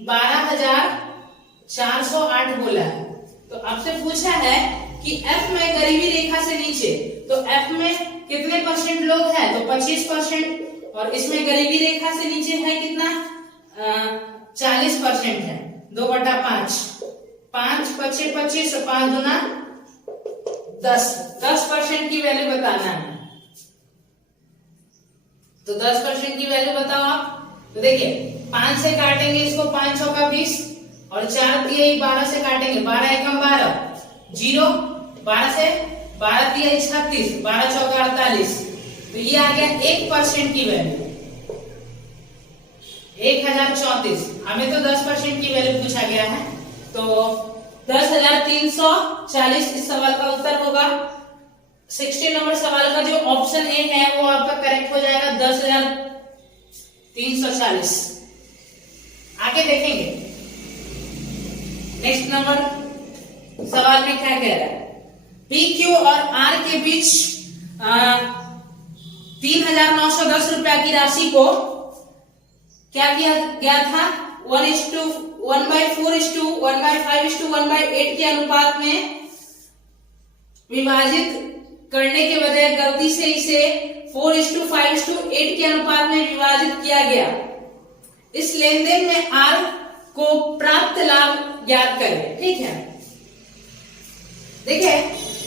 12,408 बोला है। तो आपसे पूछा है कि F में गरीबी रेखा से नीचे, तो F में कितने परसेंट लोग हैं, तो 25%, और इसमें गरीबी रेखा से नीचे है कितना, 40% है, 2/5, 5 25 25 और 5 दूना 10% की वैल्यू बताना है। तो 10% की वैल्यू बताओ आप। तो देखिए 5 से काटेंगे इसको, 5 चौका 20, और 4 दिए 12 से काटेंगे, 12 एकम 12, 0, 12 से 12 दिए 36, 12 चौका 48, तो ये आ गया 1% की वैल्यू, 1034। हमें तो 10% की वैल्यू पूछा गया है, तो 10,340 इस सवाल का उत्तर होगा। 16 नंबर सवाल का जो ऑप्शन ए है वो आपका करेक्ट हो जाएगा, 10,340। आगे देखेंगे नेक्स्ट नंबर सवाल में क्या कह रहा है, पी क्यू और आर के बीच 3,910 रुपया की राशि को क्या किया गया था, 1/4:1/5:1/8 के अनुपात में विभाजित करने के बजाय गलती से इसे 4:5:8 के अनुपात में विभाजित किया गया। इस लेन देन में आर को प्राप्त लाभ ज्ञात करें। ठीक है, देखिए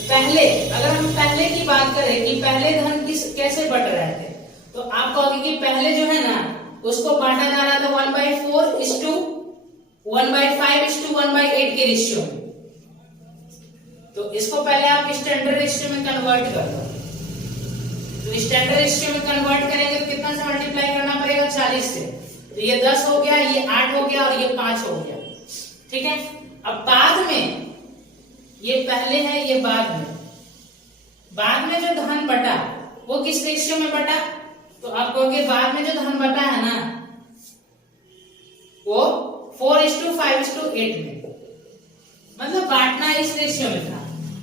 पहले अगर हम पहले की बात करें कि पहले धन कैसे बट रहे थे, तो आप कहोगे कि पहले जो है ना उसको बांटा जा रहा था 1/4:1/5:1/8 के रेशियो में। तो इसको पहले आप स्टैंडर्ड रेशियो में कन्वर्ट कर दो। तो स्टैंडर्ड रेशियो में कन्वर्ट करेंगे तो कितना से मल्टीप्लाई करना पड़ेगा, 40 से। तो ये 10 हो गया, ये 8 हो गया, और ये 5 हो गया। ठीक है, अब बाद में ये पहले है, ये बाद में जो धन बटा वो किस रेशियो में बटा, तो आप कहोगे बाद में जो धन बटा है ना वो 4:5:8 में, मतलब बांटना इस रेशियो में था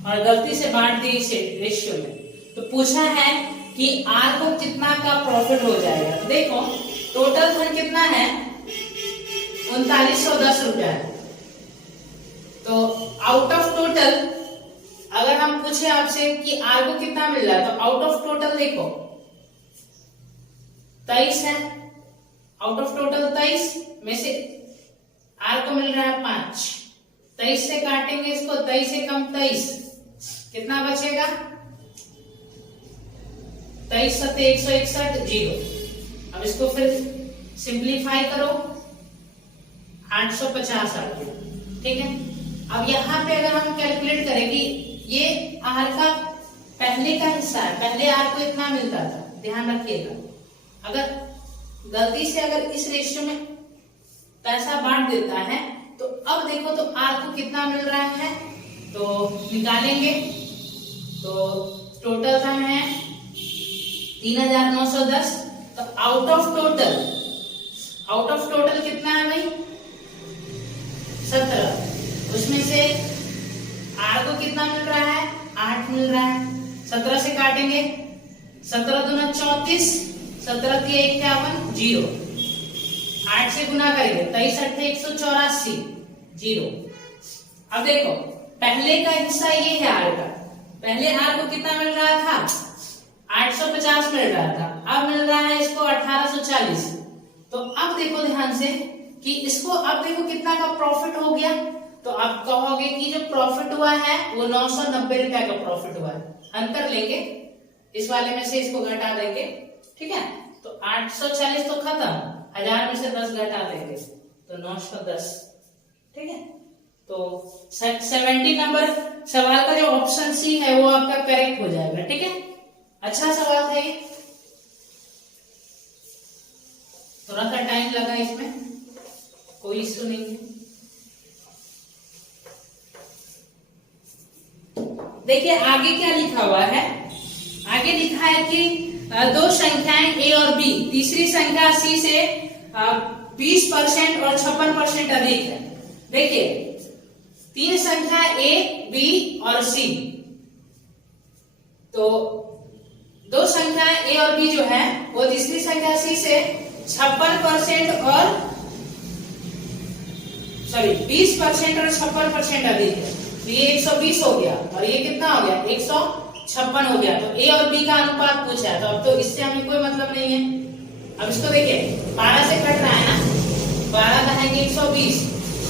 और गलती से बांट दी इस रेशियो में। तो पूछा है कि आर को कितना का प्रॉफिट हो जाएगा। देखो टोटल धन कितना है, 3910 रुपया है। तो आउट ऑफ टोटल अगर हम पूछे आपसे कि आर को कितना मिल रहा है, तो आउट ऑफ टोटल देखो 23 है, आउट ऑफ टोटल 23 में से आर को मिल रहा है 5, 23 से काटेंगे इसको, 23 से कम 23, कितना बचेगा, 23 7 161, 0। अब इसको फिर सिंप्लीफाई करो, 850 आ गया। ठीक है, अब यहाँ पे अगर हम कैलकुलेट करें कि ये आर का पहले का हिस्सा है, पहले आर को इतना मिलता था, ध्यान रखिएगा। अगर गलती से अगर इस रेशियो में पैसा बांट देता है तो अब देखो तो आर को कितना मिल रहा है, तो निकालेंगे तो टोटल था है 3,910। तो आउट ऑफ टोटल कितना है भाई, 17। उसमें से आर को कितना मिल रहा है, 8 मिल रहा है। 17 से काटेंगे, 17 दूना 34, 17 3 51, 0। 8 से गुना करेंगे, 23 8 184, 0। अब देखो पहले का हिस्सा ये है आर का, पहले आर को कितना मिल रहा था, 850 मिल रहा था, अब मिल रहा है इसको 1840। तो अब देखो ध्यान से कि इसको अब देखो कितना का प्रॉफिट हो गया, तो आप कहोगे कि जो प्रॉफिट हुआ है वो 990 रुपया का प्रॉफिट हुआ है। अंतर लेंगे, इस वाले में से इसको घटा देंगे। ठीक है, तो 840 तो खत्म, 1000 में से 10 घटा देंगे तो 910। ठीक है, तो 70 नंबर सवाल का जो ऑप्शन सी है वो आपका करेक्ट हो जाएगा। ठीक है, अच्छा सवाल है ये, थोड़ा सा टाइम लगा इसमें, कोई इश्यू नहीं है। देखिए आगे क्या लिखा हुआ है, आगे लिखा है कि दो संख्याएं ए और बी, तीसरी संख्या सी से 20% और 56% अधिक है। देखिए 3 संख्या ए, बी और सी, तो दो संख्याएं ए और बी जो है वो तीसरी संख्या सी से 56% और 20% और 56% अधिक है। तो ये 120 हो गया और ये कितना हो गया 156 हो गया। तो ए और बी का अनुपात पूछा है, तो अब तो इससे हमें कोई मतलब नहीं है। अब इसको देखिए 12 से कट रहा है ना, 12 का है 120,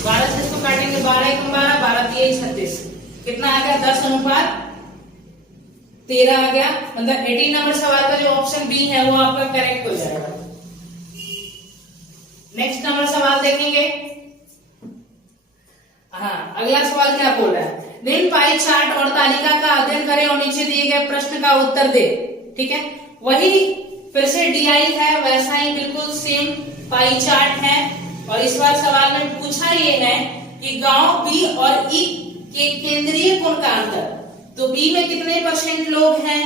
12 से इसको काटेंगे 12 1 12, 12 3 36, कितना आ गया 10:13 आ गया। मतलब 18 नंबर सवाल का जो ऑप्शन बी है वो आपका करेक्ट हो जाएगा। नेक्स्ट नंबर सवाल देखेंगे। हाँ, अगला सवाल क्या बोल रहा है, निम्न पाई चार्ट और तालिका का अध्ययन करें और नीचे दिए गए प्रश्न का उत्तर दे। ठीक है, वही फिर से डीआई है, वैसा ही बिल्कुल सेम पाई चार्ट है। और इस बार सवाल में पूछा ये है कि गांव बी और ई के केंद्रीय कोण का अंतर। तो बी में कितने परसेंट लोग हैं,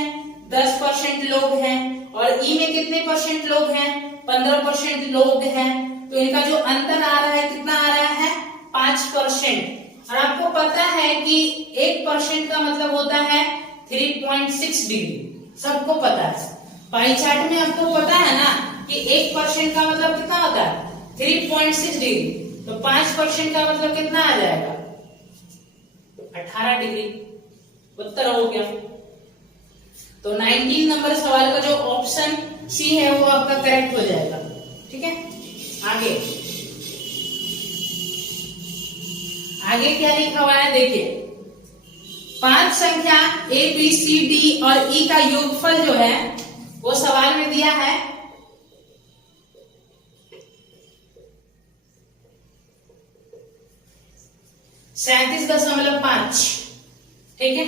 10% लोग हैं, और ई में कितने परसेंट लोग हैं, 15% लोग हैं। तो इनका जो अंतर आ रहा है कितना आ रहा है 5%। और आपको पता है कि 1% का मतलब होता है 3.6 डिग्री, सबको पता है। पाई चार्ट में आपको पता है ना कि 1% का मतलब कितना होता है 3.6 डिग्री। तो 5% का मतलब कितना आ जाएगा 18 डिग्री। उत्तर हो गया। तो 19 नंबर सवाल का जो ऑप्शन सी है वो आपका करेक्ट हो जाएगा। ठीक है, आगे क्या लिखा हुआ है देखिए, 5 संख्या ए बी सी डी और ई का योगफल जो है वो सवाल में दिया है 37.5। ठीक है,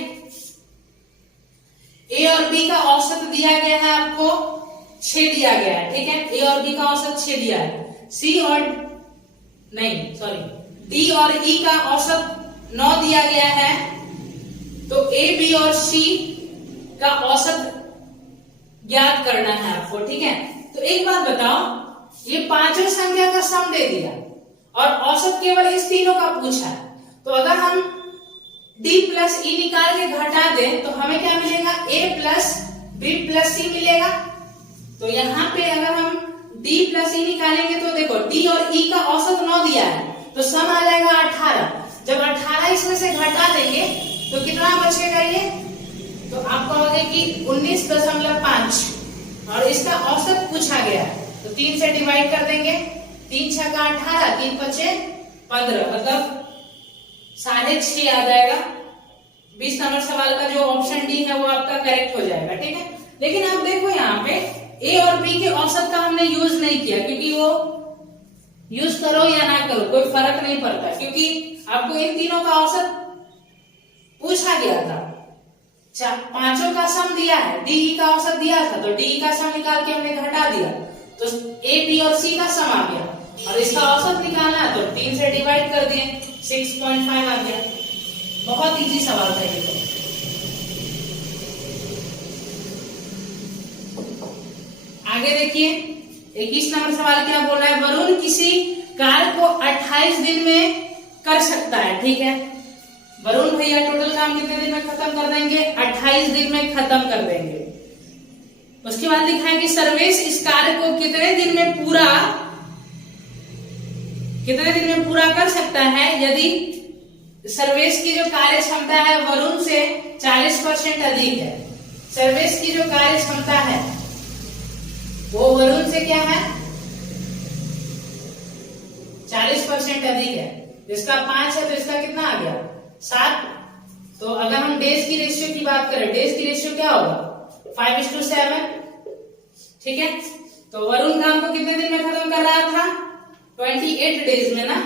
ए और बी का औसत दिया गया है आपको 6 दिया गया है। ठीक है, ए और बी का औसत 6 दिया है। डी और ई का औसत 9 दिया गया है। तो ए बी और सी का औसत ज्ञात करना है आपको। ठीक है, तो एक बात बताओ, ये पांचों संख्या का सम दे दिया और औसत केवल इस तीनों का पूछा है। तो अगर हम d प्लस ई निकाल के घटा दें तो हमें क्या मिलेगा a प्लस बी प्लस सी मिलेगा। तो यहाँ पे अगर हम d प्लस ई निकालेंगे तो देखो d और e का औसत 9 दिया है, तो सम आ जाएगा 18। जब 18 इसमें से घटा देंगे तो कितना बचेगा ये, तो आपको होगा कि 19.5 और इसका औसत पूछा गया है। तो 3 से डिवाइड कर देंगे, 3 6 का 18, 3 5 15, मतलब 6.5 आ जाएगा। 20 नंबर सवाल का जो ऑप्शन डी है वो आपका करेक्ट हो जाएगा। ठीक है, लेकिन आप देखो यहाँ पे ए और बी के औसत का हमने यूज नहीं किया, क्योंकि वो यूज करो या ना करो कोई फर्क नहीं पड़ता, क्योंकि आपको इन तीनों का औसत पूछा गया था। पांचों का सम दिया है, डी का औसत दिया था, तो डी का सम निकाल के हमने घटा दिया, तो ए बी और सी का सम आ गया। और इसका औसत निकालना है तो 3 से डिवाइड कर दिए, 6.5 आ गया। बहुत इजी सवाल था ये तो। आगे देखिए 21 नंबर सवाल क्या बोल रहा है, वरुण किसी कार्य को 28 दिन में कर सकता है। ठीक है, वरुण भैया टोटल काम कितने दिन में खत्म कर देंगे, 28 दिन में खत्म कर देंगे। उसके बाद लिखा है कि सर्वेश इस कार्य को कितने दिन में पूरा कर सकता है यदि सर्वेश की जो कार्य क्षमता है वरुण से 40% अधिक है। सर्वेश की जो कार्य क्षमता है वो वरुण से क्या है 40% अधिक है। जिसका 5 है तो इसका कितना आ गया 7। तो अगर हम डेज की रेशियो की बात करें, डेज की रेशियो क्या होगा 5:7। ठीक है, तो वरुण काम को कितने दिन में खत्म कर रहा था 28 डेज में ना।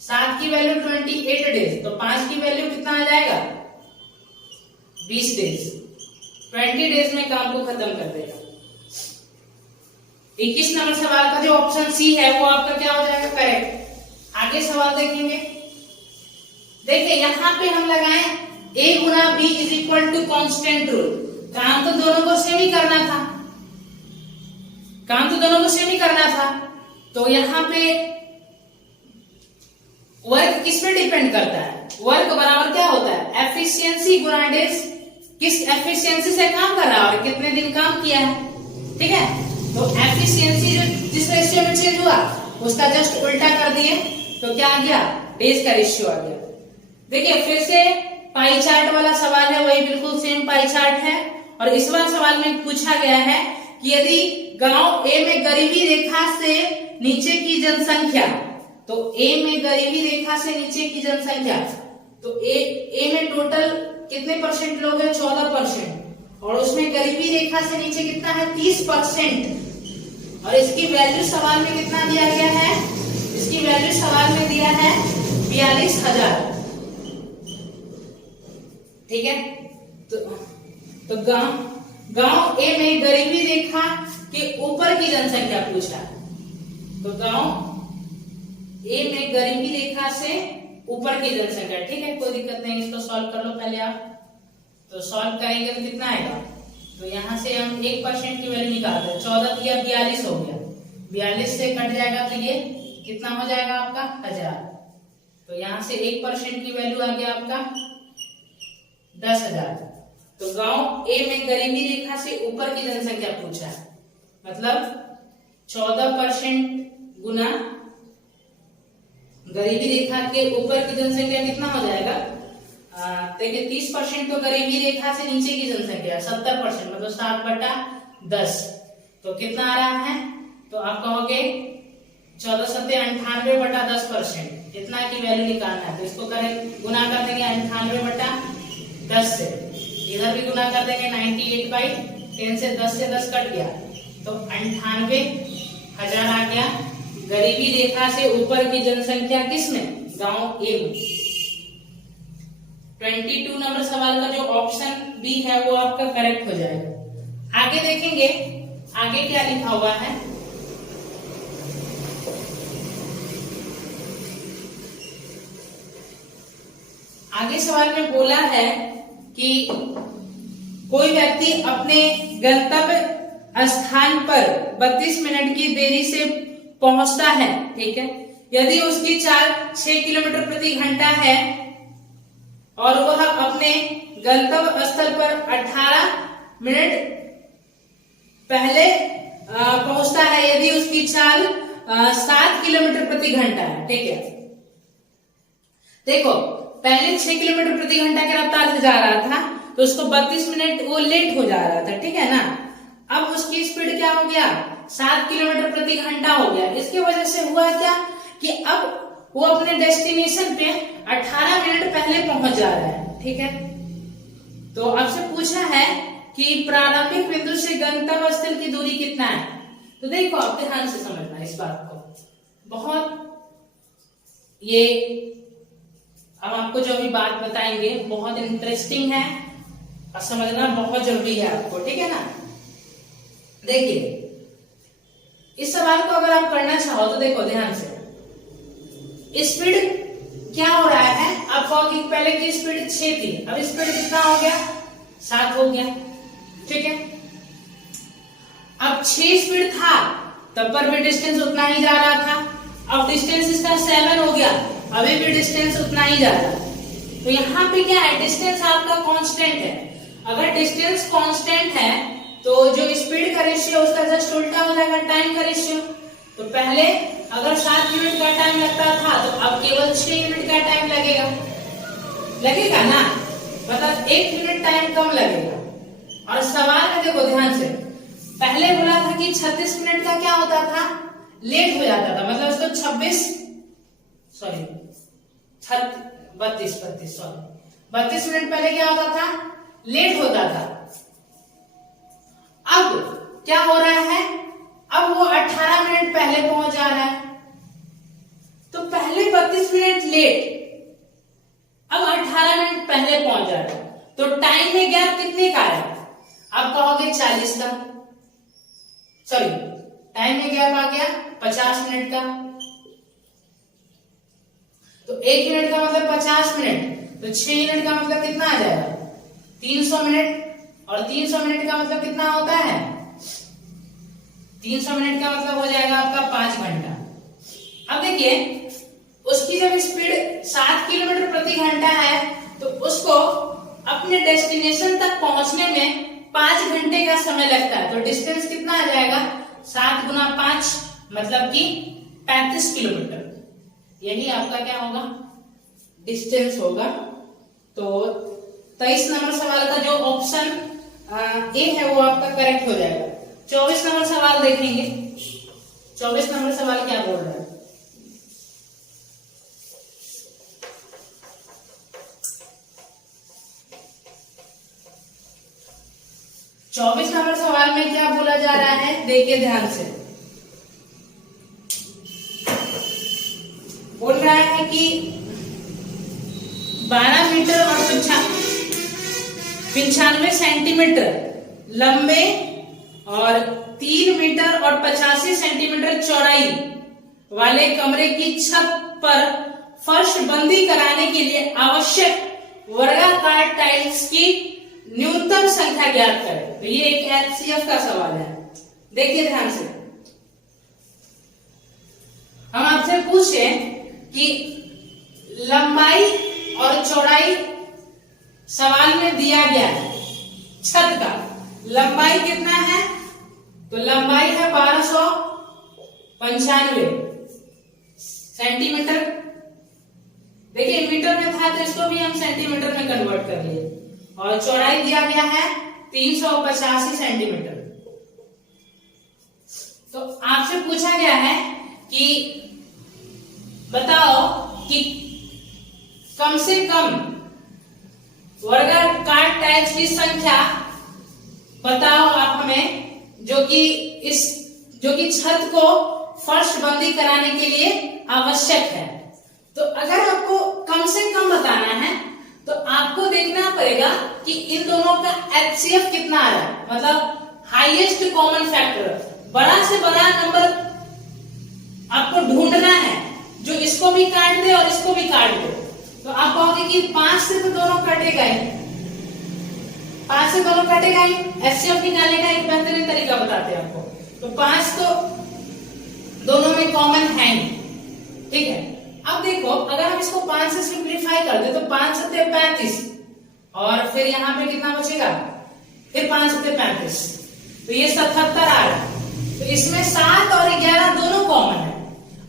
7 की वैल्यू 28 डेज, तो 5 की वैल्यू कितना आ जाएगा 20 डेज। 20 डेज में काम को खत्म कर देगा। 21 नंबर सवाल का जो ऑप्शन सी है वो आपका क्या हो जाएगा करेक्ट। आगे सवाल देखेंगे, देखिए यहाँ पे हम लगाए a गुना b is equal to constant rule. काम तो दोनों को सेम ही करना था, तो यहाँ पे वर्क किस पे डिपेंड करता है, वर्क बराबर क्या होता है एफिशिएंसी गुना डेज। किस एफिशिएंसी से काम कर रहा है और कितने दिन काम किया है, ठीक है। तो एफिशिएंसी जो जिस रेशियो में चेंज हुआ उसका जस्ट उल्टा कर दिए तो क्या आ गया, डेज का रेशियो आ गया। देखिए फिर से पाई चार्ट वाला सवाल है, वही बिल्कुल सेम पाई चार्ट है। और इस बार सवाल में पूछा गया है कि यदि गांव ए में गरीबी रेखा से नीचे की जनसंख्या, तो ए में गरीबी रेखा से नीचे की जनसंख्या, तो ए में टोटल कितने परसेंट लोग हैं, 14%, और उसमें गरीबी रेखा से नीचे कितना है, 30%। और इसकी वैल्यू सवाल में कितना दिया गया है, इसकी वैल्यू सवाल में दिया है 42,000, ठीक है। तो गांव ए में गरीबी रेखा के ऊपर की जनसंख्या पूछा, तो गांव ए में गरीबी रेखा से ऊपर की जनसंख्या, ठीक है, कोई दिक्कत नहीं, इसको सॉल्व कर लो पहले आप। तो सॉल्व करेंगे तो कितना आएगा, तो यहां से हम 1% की वैल्यू निकालते हैं, 14 दिया 42 हो गया, 42 से कट जाएगा तो ये कितना हो जाएगा आपका 1000। तो यहां से 1% की वैल्यू आ गया आपका 10,000। तो गांव ए में गरीबी रेखा से ऊपर की जनसंख्या पूछा है, मतलब 14% गुना गरीबी रेखा के ऊपर की जनसंख्या कितना हो जाएगा, देखिए 30% तो गरीबी रेखा से नीचे की जनसंख्या, 70% मतलब 7/10, तो कितना आ रहा है, तो आप कहोगे 14 सत्ते 98/10%, इतना की वैल्यू निकालना है। तो इसको करें गुना कर देंगे 98/10 से, इधर भी गुना कर देंगे 98/10 से, 10 से 10 कट गया तो 98,000 आ गया। गरीबी रेखा से ऊपर की जनसंख्या किसमें, गांव ए में। 22 नंबर सवाल का जो ऑप्शन बी है वो आपका करेक्ट हो जाएगा। आगे देखेंगे आगे क्या लिखा हुआ है, आगे सवाल में बोला है कि कोई व्यक्ति अपने गंतव्य स्थान पर 32 मिनट की देरी से पहुंचता है, ठीक है। यदि उसकी चाल 6 किलोमीटर प्रति घंटा है और वह अपने गंतव्य स्थल पर 18 मिनट पहले पहुंचता है, यदि उसकी चाल 7 किलोमीटर प्रति घंटा है, ठीक है। देखो पहले 6 किलोमीटर प्रति घंटा की रफ्तार से जा रहा था तो उसको 32 मिनट वो लेट हो जा रहा था, ठीक है ना। अब उसकी स्पीड क्या हो गया, 7 किलोमीटर प्रति घंटा हो गया। इसकी वजह से हुआ क्या कि अब वो अपने डेस्टिनेशन पे 18 मिनट पहले पहुंच जा रहा है, ठीक है। तो आपसे पूछा है कि प्रारंभिक बिंदु से गंतव्य स्थल की दूरी कितना है। तो देखो आप ध्यान से समझना इस बात को, बहुत ये अब आपको जो अभी बात बताएंगे बहुत इंटरेस्टिंग है और समझना बहुत जरूरी है आपको, ठीक है ना। देखिए इस सवाल को अगर आप करना चाहो तो देखो ध्यान से, स्पीड क्या हो रहा है, आप कहोगे पहले की स्पीड 6 थी, अब स्पीड कितना हो गया, 7 हो गया, ठीक है। अब 6 स्पीड था तब पर भी डिस्टेंस उतना ही जा रहा था, अब डिस्टेंस इसका 7 हो गया, अभी भी डिस्टेंस उतना ही जा रहा है। तो यहाँ पे क्या है, डिस्टेंस आपका कांस्टेंट है। अगर डिस्टेंस कांस्टेंट है तो जो स्पीड का रेशियो उसका जस्ट उल्टा हो जाएगा टाइम का रेशियो। तो पहले अगर 7 मिनट का टाइम लगता था तो अब केवल 6 मिनट का टाइम लगेगा ना, मतलब 1 मिनट टाइम कम लगेगा। और सवाल में देखो ध्यान से, पहले बोला था कि 36 मिनट का क्या होता था, लेट हो जाता था, मतलब उसको 32 मिनट पहले क्या होता था, लेट होता था। अब क्या हो रहा है, अब वो 18 मिनट पहले पहुंच जा रहा है। तो पहले 32 मिनट लेट, अब 18 मिनट पहले पहुंच जा रहा है। तो टाइम में गैप कितने का है, आप कहोगे 40 का, सॉरी टाइम में गैप आ गया 50 मिनट का। तो 1 मिनट का मतलब 50 मिनट, तो 6 मिनट का मतलब कितना आ जाएगा, 300 मिनट। और 300 मिनट का मतलब कितना होता है, 300 मिनट का मतलब हो जाएगा आपका 5 घंटा। अब देखिए उसकी जब स्पीड 7 किलोमीटर प्रति घंटा है तो उसको अब अपने डेस्टिनेशन तक पहुंचने में 5 घंटे का समय लगता है। तो डिस्टेंस कितना आ जाएगा, 7 गुना 5 मतलब कि 35 किलोमीटर। यही आपका क्या होगा, डिस्टेंस होगा। तो 23 नंबर सवाल का जो ऑप्शन ए है वो आपका करेक्ट हो जाएगा। 24 नंबर सवाल देखेंगे। 24 नंबर सवाल क्या बोल रहा है, चौबीस नंबर सवाल में क्या बोला जा रहा है, देखिए ध्यान से। बोल रहा है कि 12 मीटर और 95 सेंटीमीटर लंबे और 3 मीटर और 85 सेंटीमीटर चौड़ाई वाले कमरे की छत पर फर्श बंदी कराने के लिए आवश्यक वर्गाकार टाइल्स की न्यूनतम संख्या ज्ञात करें। तो ये एक एचसीएफ का सवाल है, देखिए ध्यान से। हम आपसे पूछे कि लंबाई और चौड़ाई सवाल में दिया गया है, छत का लंबाई कितना है, तो लंबाई है 1295 सेंटीमीटर। देखिए मीटर में था तो इसको भी हम सेंटीमीटर में कन्वर्ट कर लिए, और चौड़ाई दिया गया है 385 सेंटीमीटर। तो आपसे पूछा गया है कि बताओ कि कम से कम वर्गाकार टाइल्स की संख्या बताओ आप हमें, जो कि छत को फर्श बंदी कराने के लिए आवश्यक है। तो अगर आपको कम से कम बताना है तो आपको देखना पड़ेगा कि इन दोनों का एचसीएफ कितना आ रहा है, मतलब हाईएस्ट कॉमन फैक्टर, बड़ा से बड़ा नंबर आपको ढूंढना है जो इसको भी काट दे और इसको भी काट दे। तो आप कहोगे कि 5 से तो दोनों कटेगा ही, 5 से दोनों कटेगा ही। एचसीएफ निकालने का एक बेहतरीन तरीका बताते हैं आपको। तो 5 तो दोनों में कॉमन है ही, ठीक है। अब देखो अगर हम इसको 5 से सिंप्लीफाई कर दे तो 5 सत्ते 35, और फिर यहाँ पे कितना बचेगा, फिर 5 सत्ते 35, तो ये 77 आ रहा है। तो इसमें 7 और 11 दोनों कॉमन है।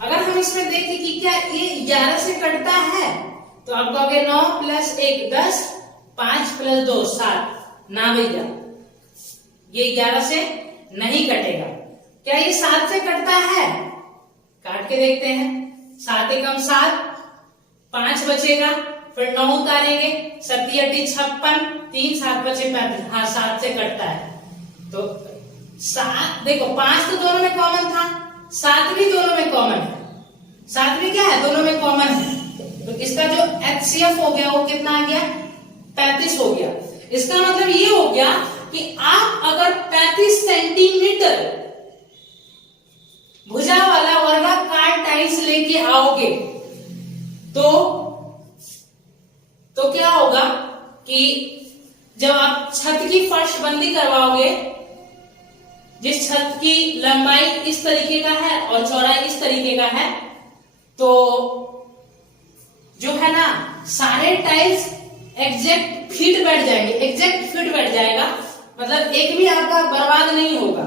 अगर हम इसमें देखें कि क्या ये 11 से कटता है, तो आप कहोगे 9 + 1 10, 5 + 2 7, ना भैया ये 11 से नहीं कटेगा। क्या ये 7 से कटता है, काट के देखते हैं। 7 एकम 7, 5 बचेगा, फिर 9 उतारेंगे, 7 × 8 = 56, 3 7 बचे 35, हाँ 7 से कटता है। तो 7 देखो 5 तो दोनों में कॉमन था, 7 भी दोनों में कॉमन है, 7 भी क्या है, दोनों में कॉमन है। तो इसका जो एचसीएफ हो गया वो कितना आ गया, 35 हो गया। इसका मतलब ये हो गया कि आप अगर 35 सेंटीमीटर भुजा वाला वर्गाकार टाइल्स लेके आओगे तो क्या होगा कि जब आप छत की फर्श बंदी करवाओगे, जिस छत की लंबाई इस तरीके का है और चौड़ाई इस तरीके का है, तो जो है ना सारे टाइल्स एग्जैक्ट फिट बैठ जाएंगे, एग्जैक्ट फिट बैठ जाएगा, मतलब एक भी आपका बर्बाद नहीं होगा।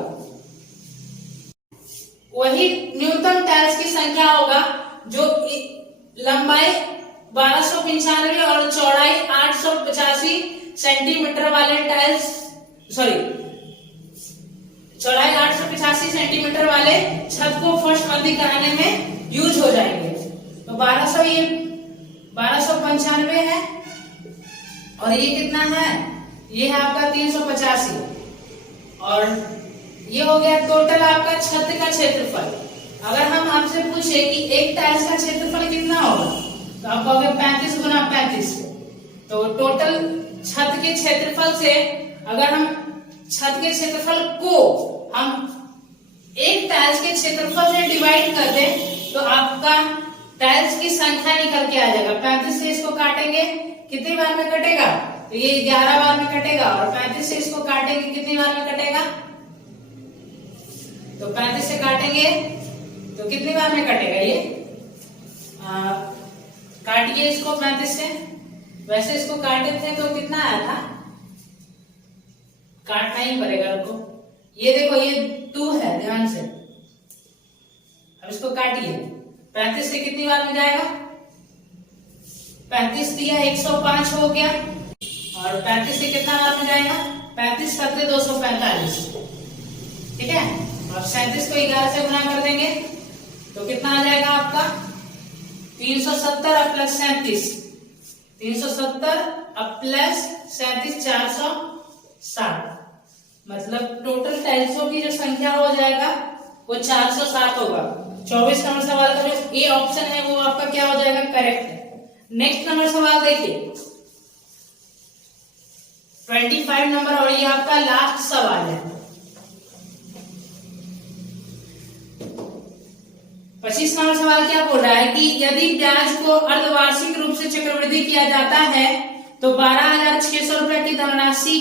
वही न्यूनतम टाइल्स की संख्या होगा जो लंबाई 1295 और चौड़ाई 885 सेंटीमीटर वाले टाइल्स, चौड़ाई 885 सेंटीमीटर वाले छत को फर्श बंदी कराने में यूज हो जाएंगे। तो 1200 ये 1295 है, और ये कितना है, ये है आपका 385, और ये हो गया टोटल आपका छत का क्षेत्रफल। अगर हम आपसे पूछे कि एक टाइल्स का क्षेत्रफल कितना होगा, तो आप कहोगे 35 × 35। तो टोटल छत के क्षेत्रफल से अगर हम छत के क्षेत्रफल को हम एक टाइल्स के क्षेत्रफल से डिवाइड कर दें तो आपका टाइल्स की संख्या निकल के आ जाएगा। 35 से इसको काटेंगे कितनी बार में कटेगा, तो ये 11 बार में कटेगा, और 35 से इसको काटेंगे कितनी बार में कटेगा, तो 35 से काटेंगे तो कितनी बार में कटेगा, ये काटिए इसको 35 से, वैसे इसको काटे थे तो कितना आया था, काटना ही पड़ेगा आपको। ये देखो ये 2 है, ध्यान से। अब इसको काटिए। 35 से कितनी बार में जाएगा, 35 दिया 105 हो गया, और 35 से कितना बार में जाएगा, 35 करते 245, ठीक है। अब 37 को 11 से गुना कर देंगे तो कितना आ जाएगा आपका 370 और प्लस 37, 370 अब प्लस 37 460, मतलब टोटल टाइल्सों की जो संख्या हो जाएगा वो 407 होगा। 24 नंबर सवाल का जो ए ऑप्शन है वो आपका क्या हो जाएगा, करेक्ट है। नेक्स्ट नंबर सवाल देखिए 25 नंबर, और ये आपका लास्ट सवाल है। 25 नंबर सवाल क्या बोल रहा है कि यदि ब्याज को अर्धवार्षिक रूप से चक्रवृद्धि किया जाता है तो 12,600 रुपए की धनराशि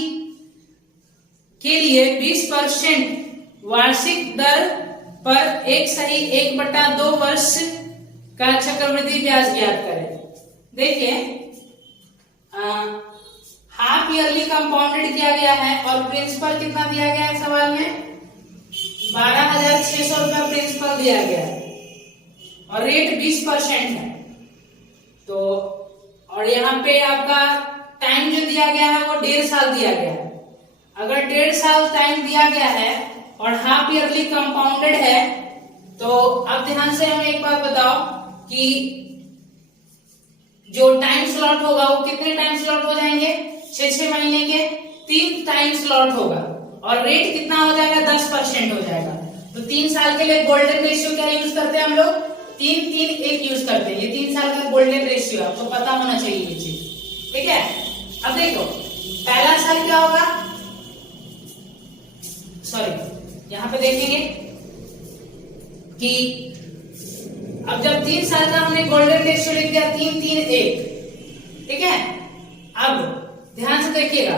के लिए 20% वार्षिक दर पर 1/2 वर्ष का चक्रवृद्धि ब्याज ज्ञात करें। देखिए हाफ ईयरली कंपाउंडेड किया गया है और प्रिंसिपल कितना दिया गया है सवाल में, 12,600 रुपया प्रिंसिपल दिया गया है और रेट 20% है। तो और यहाँ पे आपका टाइम जो दिया गया है वो 1.5 साल दिया गया है। अगर 1.5 साल टाइम दिया गया है और हाफ ईयरली कंपाउंडेड है तो अब ध्यान से हमें एक बात बताओ कि जो टाइम स्लॉट होगा वो कितने टाइम स्लॉट हो जाएंगे, 6 महीने के 3 टाइम स्लॉट होगा और रेट कितना हो जाएगा, 10% हो जाएगा। तो 3 साल के लिए गोल्डन रेशियो क्या यूज करते हैं हम लोग, 3-3-1 यूज करते हैं। ये 3 साल का गोल्डन रेशियो आपको पता होना चाहिए ये चीज, ठीक है। अब देखो पहला साल क्या होगा, सॉरी यहां पे देखेंगे कि अब जब 3 साल का हमने गोल्डन रेशियो लिख दिया 3-3-1, ठीक है। अब ध्यान से देखिएगा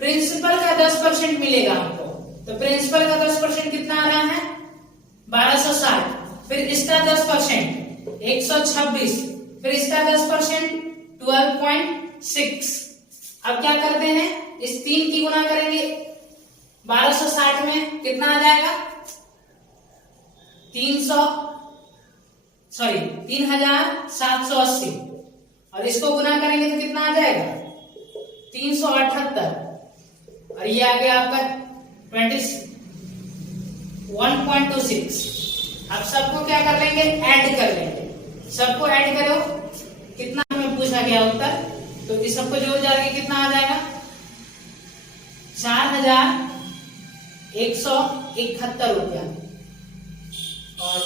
प्रिंसिपल का 10% मिलेगा हमको, तो प्रिंसिपल का 10% कितना आ रहा है 1260, फिर इसका 10% 126, फिर इसका 10% 12.6। अब क्या करते हैं, इस 3 की गुना करेंगे 1260 में कितना आ जाएगा 3,780 और इसको गुना करेंगे तो कितना आ जाएगा 378 और ये आ गया आपका 1.26। अब सबको क्या कर लेंगे, ऐड कर लेंगे। सबको ऐड करो, कितना हमें पूछा गया उत्तर, तो इस सबको जोड़ जाएंगे कितना आ जाएगा 4,171 रुपया, और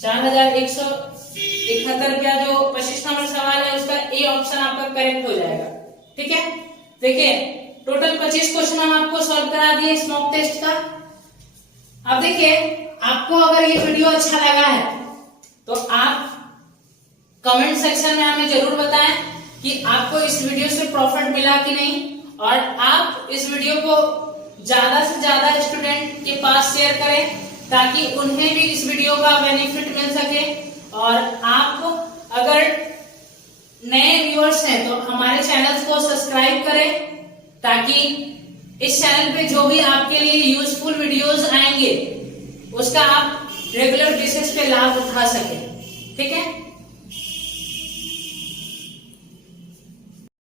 4,171 रुपया जो 25 नंबर सवाल है उसका ए ऑप्शन आपका करेक्ट हो जाएगा, ठीक है। देखिए टोटल 25 क्वेश्चन हम आपको सॉल्व करा दिए इस मॉक टेस्ट का। अब देखिए आपको अगर ये वीडियो अच्छा लगा है तो आप कमेंट सेक्शन में हमें जरूर बताएं कि आपको इस वीडियो से प्रॉफिट मिला कि नहीं, और आप इस वीडियो को ज्यादा से ज्यादा स्टूडेंट के पास शेयर करें ताकि उन्हें भी इस वीडियो का बेनिफिट मिल सके। और आप अगर नए व्यूअर्स हैं तो हमारे चैनल को सब्सक्राइब करें ताकि इस चैनल पे जो भी आपके लिए यूजफुल वीडियोस आएंगे उसका आप रेगुलर बेसिस पे लाभ उठा सके, ठीक है।